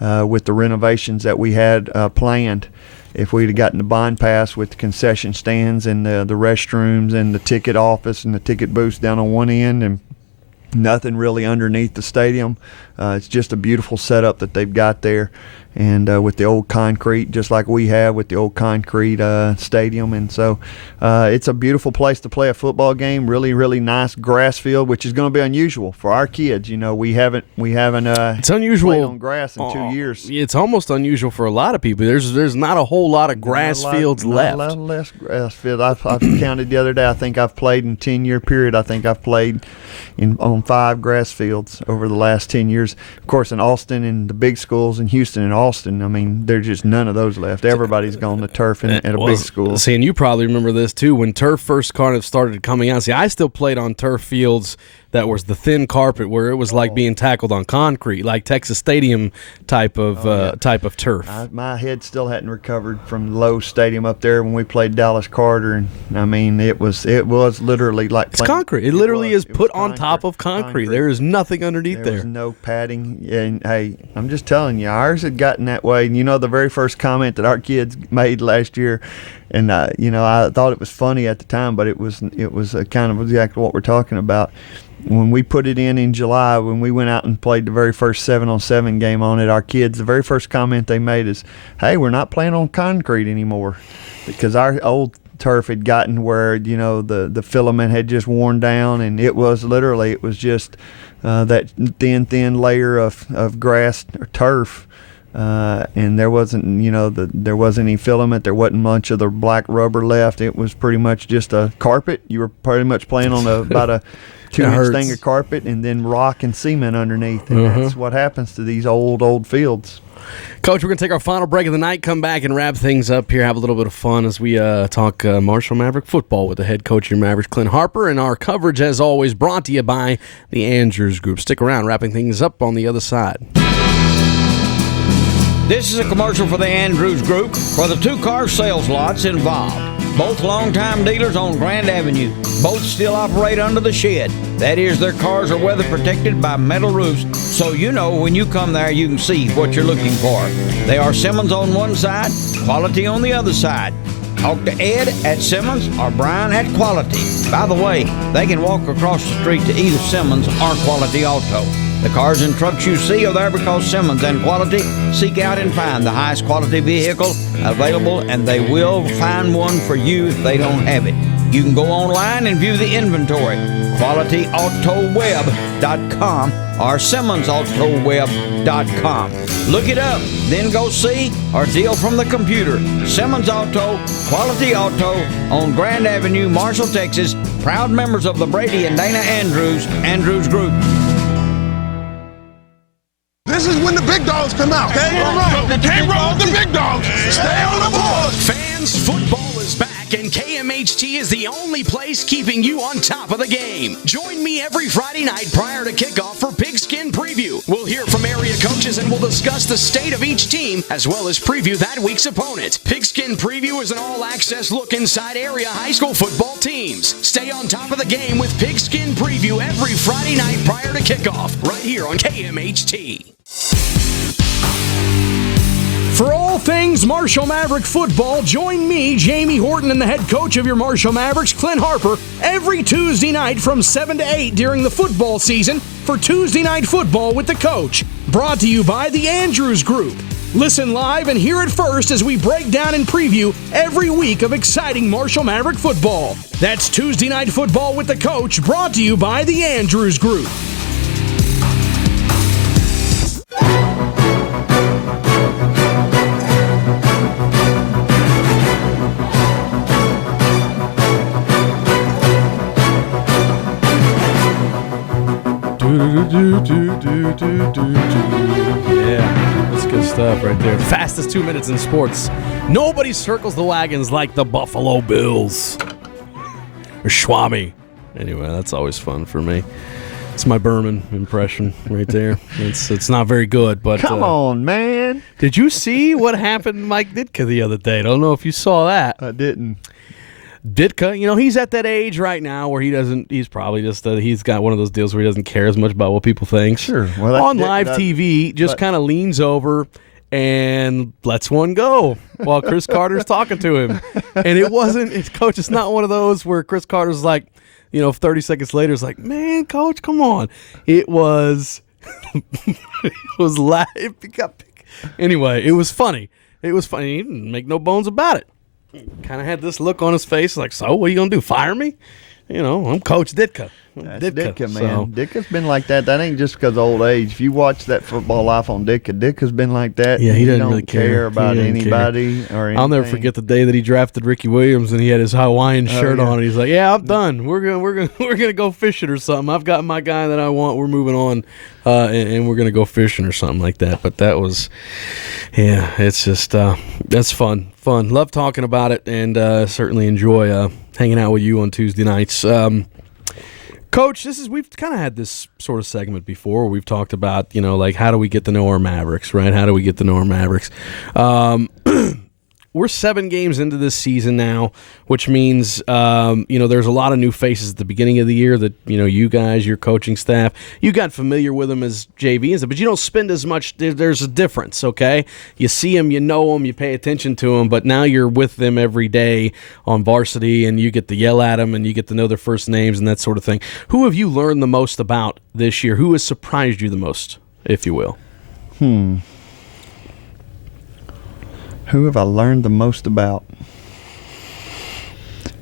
with the renovations that we had planned. If we'd have gotten the bond pass with the concession stands and the restrooms and the ticket office and the ticket booths down on one end and nothing really underneath the stadium, it's just a beautiful setup that they've got there. And with the old concrete, just like we have with the old concrete stadium. And so it's a beautiful place to play a football game. Really, really nice grass field, which is going to be unusual for our kids. You know, we haven't it's unusual played on grass in 2 years. It's almost unusual for a lot of people. There's not a whole lot of grass fields left. A lot less grass field. I've counted the other day. I think I've played in 10-year period. I think I've played on 5 grass fields over the last 10 years. Of course, in Austin and the big schools in Houston and Austin, I mean, there's just none of those left. Everybody's gone to turf at a big school. See, and you probably remember this too. When turf first kind of started coming out, see, I still played on turf fields that was the thin carpet where it was like being tackled on concrete, like Texas Stadium type of turf. My head still hadn't recovered from Lowe's Stadium up there when we played Dallas Carter, and I mean it was literally like it's concrete. It literally is put on top of concrete. There is nothing underneath there. There was no padding, and hey, I'm just telling you, ours had gotten that way. And you know, the very first comment that our kids made last year. And I thought it was funny at the time, but it was kind of exactly what we're talking about. When we put it in July, when we went out and played the very first 7-on-7 game on it, our kids, the very first comment they made is, "Hey, we're not playing on concrete anymore," because our old turf had gotten where the filament had just worn down, and it was just that thin layer of grass or turf. And there wasn't, there wasn't any filament. There wasn't much of the black rubber left. It was pretty much just a carpet. You were pretty much playing on about a 2-inch thing of carpet and then rock and cement underneath. And that's what happens to these old fields. Coach, we're going to take our final break of the night, come back and wrap things up here, have a little bit of fun as we talk Marshall Maverick football with the head coach of your Mavericks, Clint Harper, and our coverage, as always, brought to you by the Andrews Group. Stick around, wrapping things up on the other side. This is a commercial for the Andrews Group for the 2 car sales lots involved. Both longtime dealers on Grand Avenue. Both still operate under the shed. That is, their cars are weather protected by metal roofs, so you know when you come there you can see what you're looking for. They are Simmons on one side, Quality on the other side. Talk to Ed at Simmons or Brian at Quality. By the way, they can walk across the street to either Simmons or Quality Auto. The cars and trucks you see are there because Simmons and Quality seek out and find the highest quality vehicle available, and they will find one for you if they don't have it. You can go online and view the inventory, QualityAutoWeb.com or SimmonsAutoWeb.com. Look it up, then go see or deal from the computer. Simmons Auto, Quality Auto on Grand Avenue, Marshall, Texas. Proud members of the Brady and Dana Andrews Group. This is when the big dogs come out. You can't roll with the big dogs. Stay on the board. Fans, football is back, and KMHT is the only place keeping you on top of the game. Join me every Friday night prior to kickoff for Pigskin Preview. We'll hear from area coaches and we'll discuss the state of each team as well as preview that week's opponent. Pigskin Preview is an all-access look inside area high school football teams. Stay on top of the game with Pigskin Preview every Friday night prior to kickoff right here on KMHT. For all things Marshall Maverick football, join me, Jamie Horton, and the head coach of your Marshall Mavericks, Clint Harper, every Tuesday night from 7 to 8 during the football season for Tuesday Night Football with the Coach. Brought to you by the Andrews Group. Listen live and hear it first as we break down and preview every week of exciting Marshall Maverick football. That's Tuesday Night Football with the Coach, brought to you by the Andrews Group. Yeah, that's good stuff right there. The fastest 2 minutes in sports. Nobody circles the wagons like the Buffalo Bills. Or Schwami. Anyway, that's always fun for me. It's my Berman impression right there. It's not very good, but come on, man. Did you see what happened to Mike Ditka the other day? I don't know if you saw that. I didn't. Ditka, he's at that age right now where he's probably just he's got one of those deals where he doesn't care as much about what people think. Sure. Well, on live TV, just kind of leans over and lets one go while Chris Carter's talking to him. And Coach, it's not one of those where Chris Carter's like, 30 seconds later, it's like, man, Coach, come on. It was, anyway, it was funny. It was funny. He didn't make no bones about it. Kind of had this look on his face like, so what are you going to do, fire me? I'm Coach Ditka. That's Ditka, man. Ditka's been like that. That ain't just because of old age. If you watch that Football Life on Ditka's been like that. Yeah, he doesn't don't really care about anybody or anything. I'll never forget the day that he drafted Ricky Williams and he had his Hawaiian shirt on and he's like, "Yeah, I'm done. We're gonna go fishing or something. I've got my guy that I want. We're moving on, and we're gonna go fishing or something like that." But that was, it's just that's fun. Love talking about it and certainly enjoy hanging out with you on Tuesday nights. Coach, we've kind of had this sort of segment before where we've talked about, like how do we get to know our Mavericks, right? How do we get to know our Mavericks? We're 7 games into this season now, which means, there's a lot of new faces at the beginning of the year that, you guys, your coaching staff, you got familiar with them as JVs, but you don't spend as much. There's a difference, okay? You see them, you know them, you pay attention to them, but now you're with them every day on varsity and you get to yell at them and you get to know their first names and that sort of thing. Who have you learned the most about this year? Who has surprised you the most, if you will? Who have I learned the most about?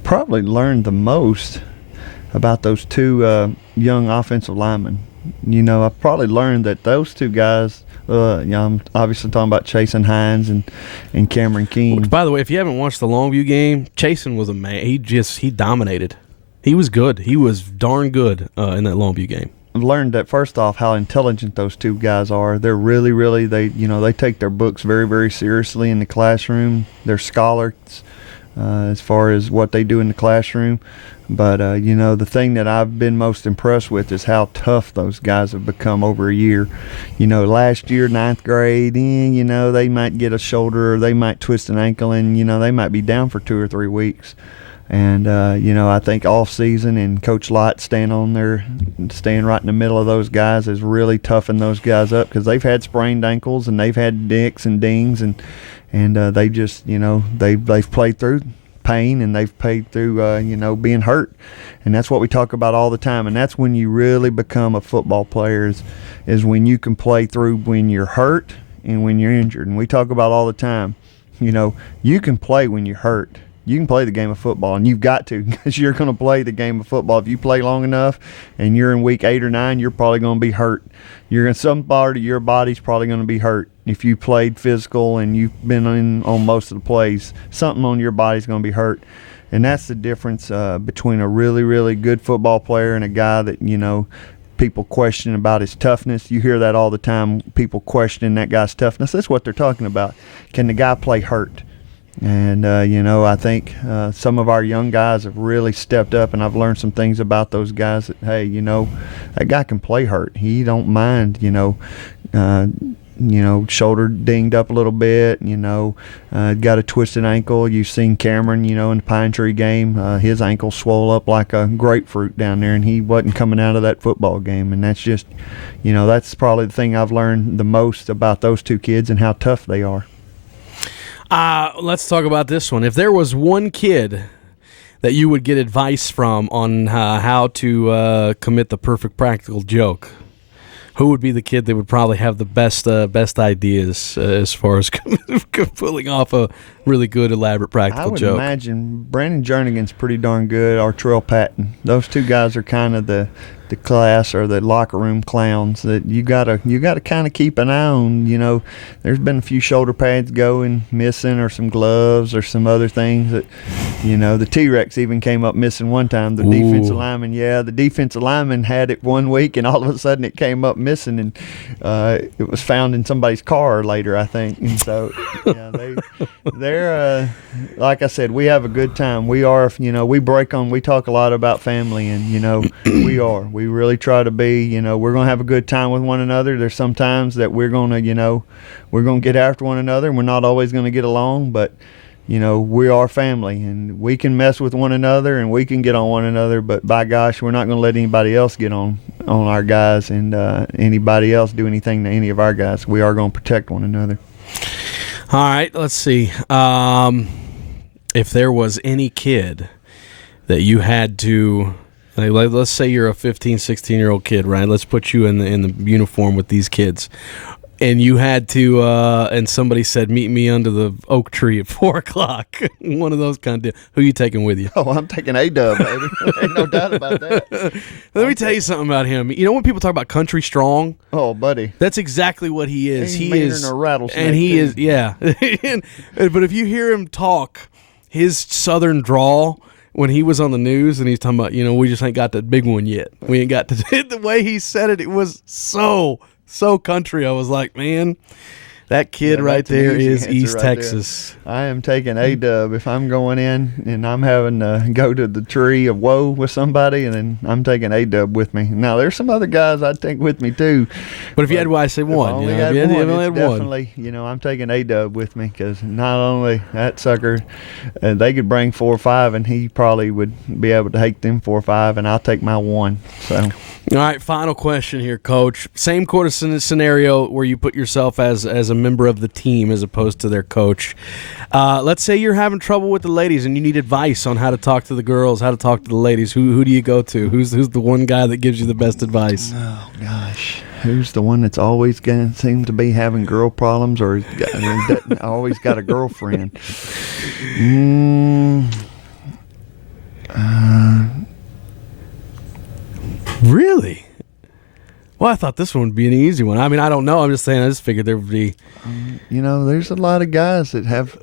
Probably learned the most about those 2 young offensive linemen. I've probably learned that those 2 guys, I'm obviously talking about Chasen Hines and Cameron Keene. Which, by the way, if you haven't watched the Longview game, Chasen was a man. He dominated. He was good. He was darn good in that Longview game. I've learned that first off how intelligent those 2 guys are. They're really, really they take their books very, very seriously in the classroom. They're scholars as far as what they do in the classroom. But the thing that I've been most impressed with is how tough those guys have become over a year. Last year, 9th grade, they might get a shoulder or they might twist an ankle and they might be down for 2 or 3 weeks. And, I think off season and Coach Lott staying right in the middle of those guys has really toughened those guys up because they've had sprained ankles and they've had nicks and dings and they just, they've played through pain and they've played through, being hurt. And that's what we talk about all the time. And that's when you really become a football player is when you can play through when you're hurt and when you're injured. And we talk about all the time, you can play when you're hurt. You can play the game of football, and you've got to because you're going to play the game of football. If you play long enough and you're in week 8 or 9, you're probably going to be hurt. Some part of your body's probably going to be hurt. If you played physical and you've been on most of the plays, something on your body's going to be hurt. And that's the difference between a really, really good football player and a guy that, people question about his toughness. You hear that all the time, people questioning that guy's toughness. That's what they're talking about. Can the guy play hurt? And, I think some of our young guys have really stepped up, and I've learned some things about those guys that, hey, that guy can play hurt. He don't mind, shoulder dinged up a little bit, got a twisted ankle. You've seen Cameron, in the Pine Tree game, his ankle swole up like a grapefruit down there, and he wasn't coming out of that football game. And that's just, that's probably the thing I've learned the most about those 2 kids and how tough they are. Let's talk about this one. If there was one kid that you would get advice from on how to commit the perfect practical joke, who would be the kid that would probably have the best ideas as far as pulling off a really good, elaborate practical joke? I would imagine Brandon Jernigan's pretty darn good, or Terrell Patton. Those 2 guys are kind of the class or the locker room clowns that you gotta kind of keep an eye on. There's been a few shoulder pads going missing or some gloves or some other things that the T-Rex even came up missing one time. The defensive lineman had it one week and all of a sudden it came up missing, and it was found in somebody's car later, I think. And so they're they're like I said, we have a good time. We are, we talk a lot about family, and we really try to be, we're gonna have a good time with one another. There's some times that we're gonna get after one another, and we're not always gonna get along, but we are family, and we can mess with one another and we can get on one another, but by gosh, we're not going to let anybody else get on our guys, and anybody else do anything to any of our guys. We are going to protect one another. All right, let's see. If there was any kid that you had to, let's say you're a 15, 16-year-old kid, right? Let's put you in the uniform with these kids. And you had to, and somebody said, meet me under the oak tree at 4 o'clock. One of those kind of deals. Who you taking with you? Oh, I'm taking A-Dub, baby. Ain't no doubt about that. Let me tell you something about him. When people talk about country strong? Oh, buddy. That's exactly what he is. He is a rattlesnake. And he is, yeah. But if you hear him talk, his southern drawl, when he was on the news and he's talking about, we just ain't got that big one yet. We ain't got the way he said it, it was so country. I was like, man, that kid right there is East right Texas. There. I am taking A-Dub if I'm going in and I'm having to go to the tree of woe with somebody, and then I'm taking A-Dub with me. Now, there's some other guys I'd take with me too. But if you had, I say one. Only had one, definitely, I'm taking A-Dub with me, because not only that sucker, they could bring 4 or 5, and he probably would be able to hate them 4 or 5, and I'll take my 1. So. All right, final question here, Coach. Same sort of scenario where you put yourself as a member of the team as opposed to their coach. Let's say you're having trouble with the ladies and you need advice on how to talk to the girls, how to talk to the ladies. Who do you go to? Who's the one guy that gives you the best advice? Oh, gosh. Who's the one that's always going to seem to be having girl problems, or always got a girlfriend? Really? Well, I thought this one would be an easy one. I mean, I don't know. I'm just saying. I just figured there would be. There's a lot of guys that have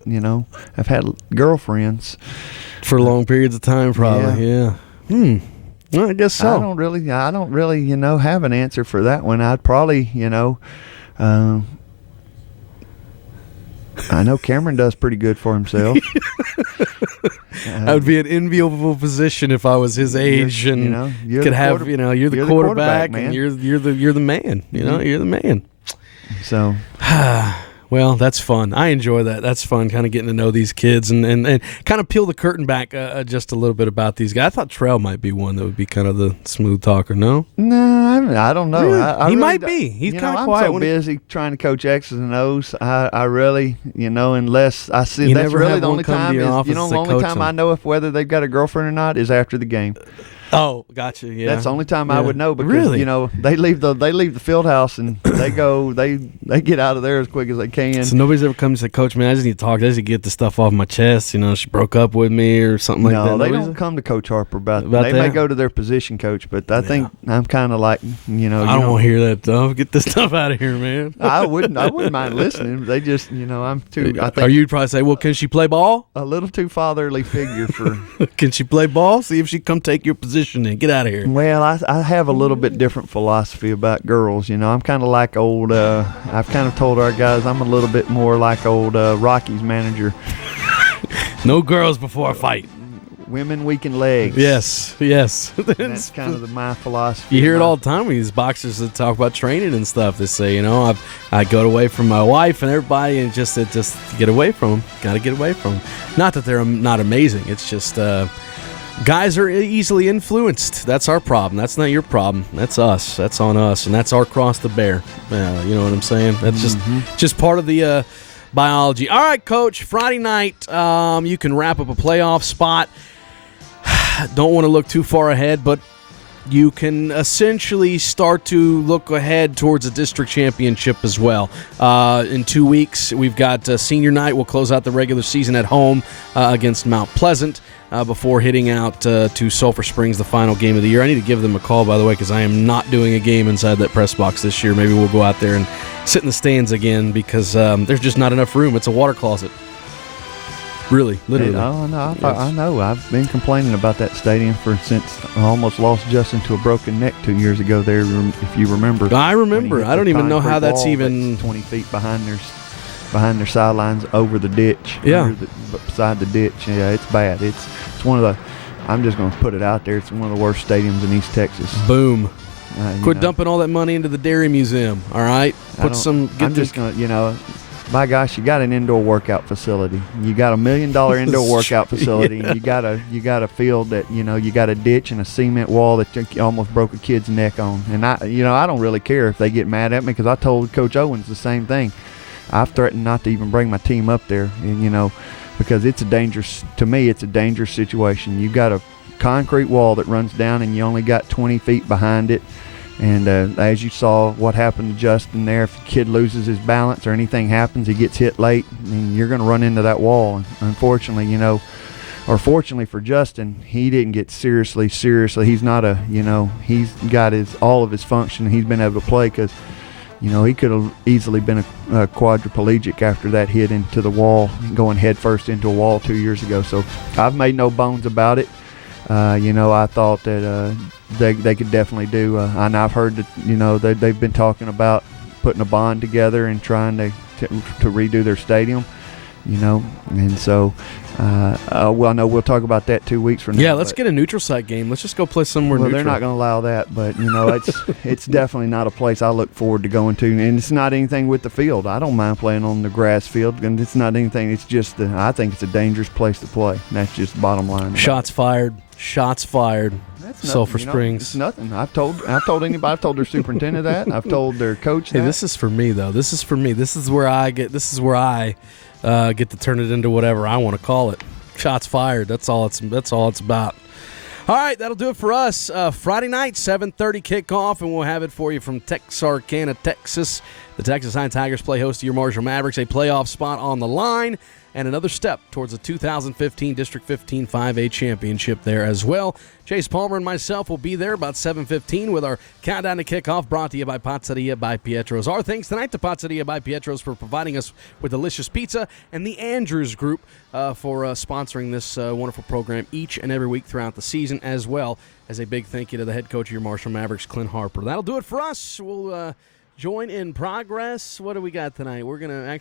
had girlfriends for long periods of time, probably. Yeah. Well, I guess so. I don't really, have an answer for that one. I'd probably, I know Cameron does pretty good for himself. That would be an enviable position if I was his age and could have, you're the quarterback man. And you're the man. You're the man. So. Well, that's fun. I enjoy that. That's fun, kind of getting to know these kids and kind of peel the curtain back just a little bit about these guys. I thought Trell might be one that would be kind of the smooth talker, no? No, I don't know. Yeah, he might be. He's kind of quiet. I'm so busy trying to coach X's and O's. I really, unless I see, that's really the only time. The only time I know whether they've got a girlfriend or not is after the game. Oh, gotcha. Yeah, that's the only time I would know, because they leave the field house and they go they get out of there as quick as they can. So nobody's ever come and said, Coach, man, I just need to talk. I just need to get this stuff off my chest. She broke up with me or something like that. No, they don't come to Coach Harper about that. They may go to their position coach, but I think I'm kind of like I don't want to hear that stuff. Get this stuff out of here, man. I wouldn't mind listening. They just I'm too. I think. Or you'd probably say, well, can she play ball? A little too fatherly figure for. Can she play ball? See if she come take your position and get out of here. Well, I have a little bit different philosophy about girls. I'm kind of like old. I've kind of told our guys I'm a little bit more like old Rockies manager. No girls before a fight. Women weaken legs. Yes. That's kind of my philosophy. You hear it all the time with these boxers that talk about training and stuff. They say, I got away from my wife and everybody, and just get away from them. Got to get away from them. Not that they're not amazing. It's just guys are easily influenced. That's our problem. That's not your problem. That's us. That's on us, and that's our cross to bear. You know what I'm saying? That's just part of the biology. All right, Coach. Friday night, you can wrap up a playoff spot. Don't want to look too far ahead, but you can essentially start to look ahead towards a district championship as well. In 2 weeks, we've got senior night. We'll close out the regular season at home against Mount Pleasant before hitting out to Sulphur Springs, the final game of the year. I need to give them a call, by the way, because I am not doing a game inside that press box this year. Maybe we'll go out there and sit in the stands again, because there's just not enough room. It's a water closet. Really, literally. I know. I've been complaining about that stadium since I almost lost Justin to a broken neck 2 years ago there, if you remember. I remember. I don't even know how that's even 20 feet behind theirs. behind their sidelines over the ditch. Yeah. Beside the ditch. Yeah, it's bad. It's one of the, I'm just going to put it out there, it's one of the worst stadiums in East Texas. Boom. Quit know. dumping all that money into the Dairy Museum, all right? I'm just going to, my gosh, you got an indoor workout facility. You got $1 million indoor workout facility. Yeah. And you got a field that, you got a ditch and a cement wall that you almost broke a kid's neck on. And I don't really care if they get mad at me, because I told Coach Owens the same thing. I've threatened not to even bring my team up there, and because it's a dangerous situation. You got a concrete wall that runs down, and you only got 20 feet behind it. And as you saw what happened to Justin there, if the kid loses his balance or anything happens, he gets hit late, and you're going to run into that wall. And unfortunately, or fortunately for Justin, he didn't get seriously. He's not he's got all of his function. He's been able to play because, he could have easily been a quadriplegic after that hit into the wall, going headfirst into a wall 2 years ago. So I've made no bones about it. I thought that they could definitely do. And I've heard that they've been talking about putting a bond together and trying to redo their stadium. And so I know we'll talk about that 2 weeks from now. Yeah, let's get a neutral site game. Let's just go play somewhere neutral. They're not going to allow that, but it's definitely not a place I look forward to going to. And it's not anything with the field. I don't mind playing on the grass field, and it's not anything. It's just I think it's a dangerous place to play. And that's just the bottom line. Shots fired. That's Sulphur Springs. It's nothing. I've told anybody. I've told their superintendent that. I've told their coach that. Hey, this is for me though. This is for me. This is where I get to turn it into whatever I want to call it. Shots fired. That's all it's about. All right, that'll do it for us. Friday night, 7:30 kickoff, and we'll have it for you from Texarkana, Texas. The Texas High Tigers play host to your Marshall Mavericks, a playoff spot on the line, and another step towards the 2015 District 15 5A championship there as well. Chase Palmer and myself will be there about 7:15 with our countdown to kickoff, brought to you by Pizzeria by Pietro's. Our thanks tonight to Pizzeria by Pietro's for providing us with delicious pizza, and the Andrews Group for sponsoring this wonderful program each and every week throughout the season, as well as a big thank you to the head coach of your Marshall Mavericks, Clint Harper. That'll do it for us. We'll join in progress. What do we got tonight?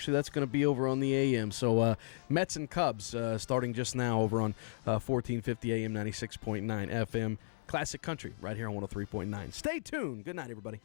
That's going to be over on the AM. So Mets and Cubs starting just now over on 1450 AM, 96.9 FM. Classic Country right here on 103.9. Stay tuned. Good night, everybody.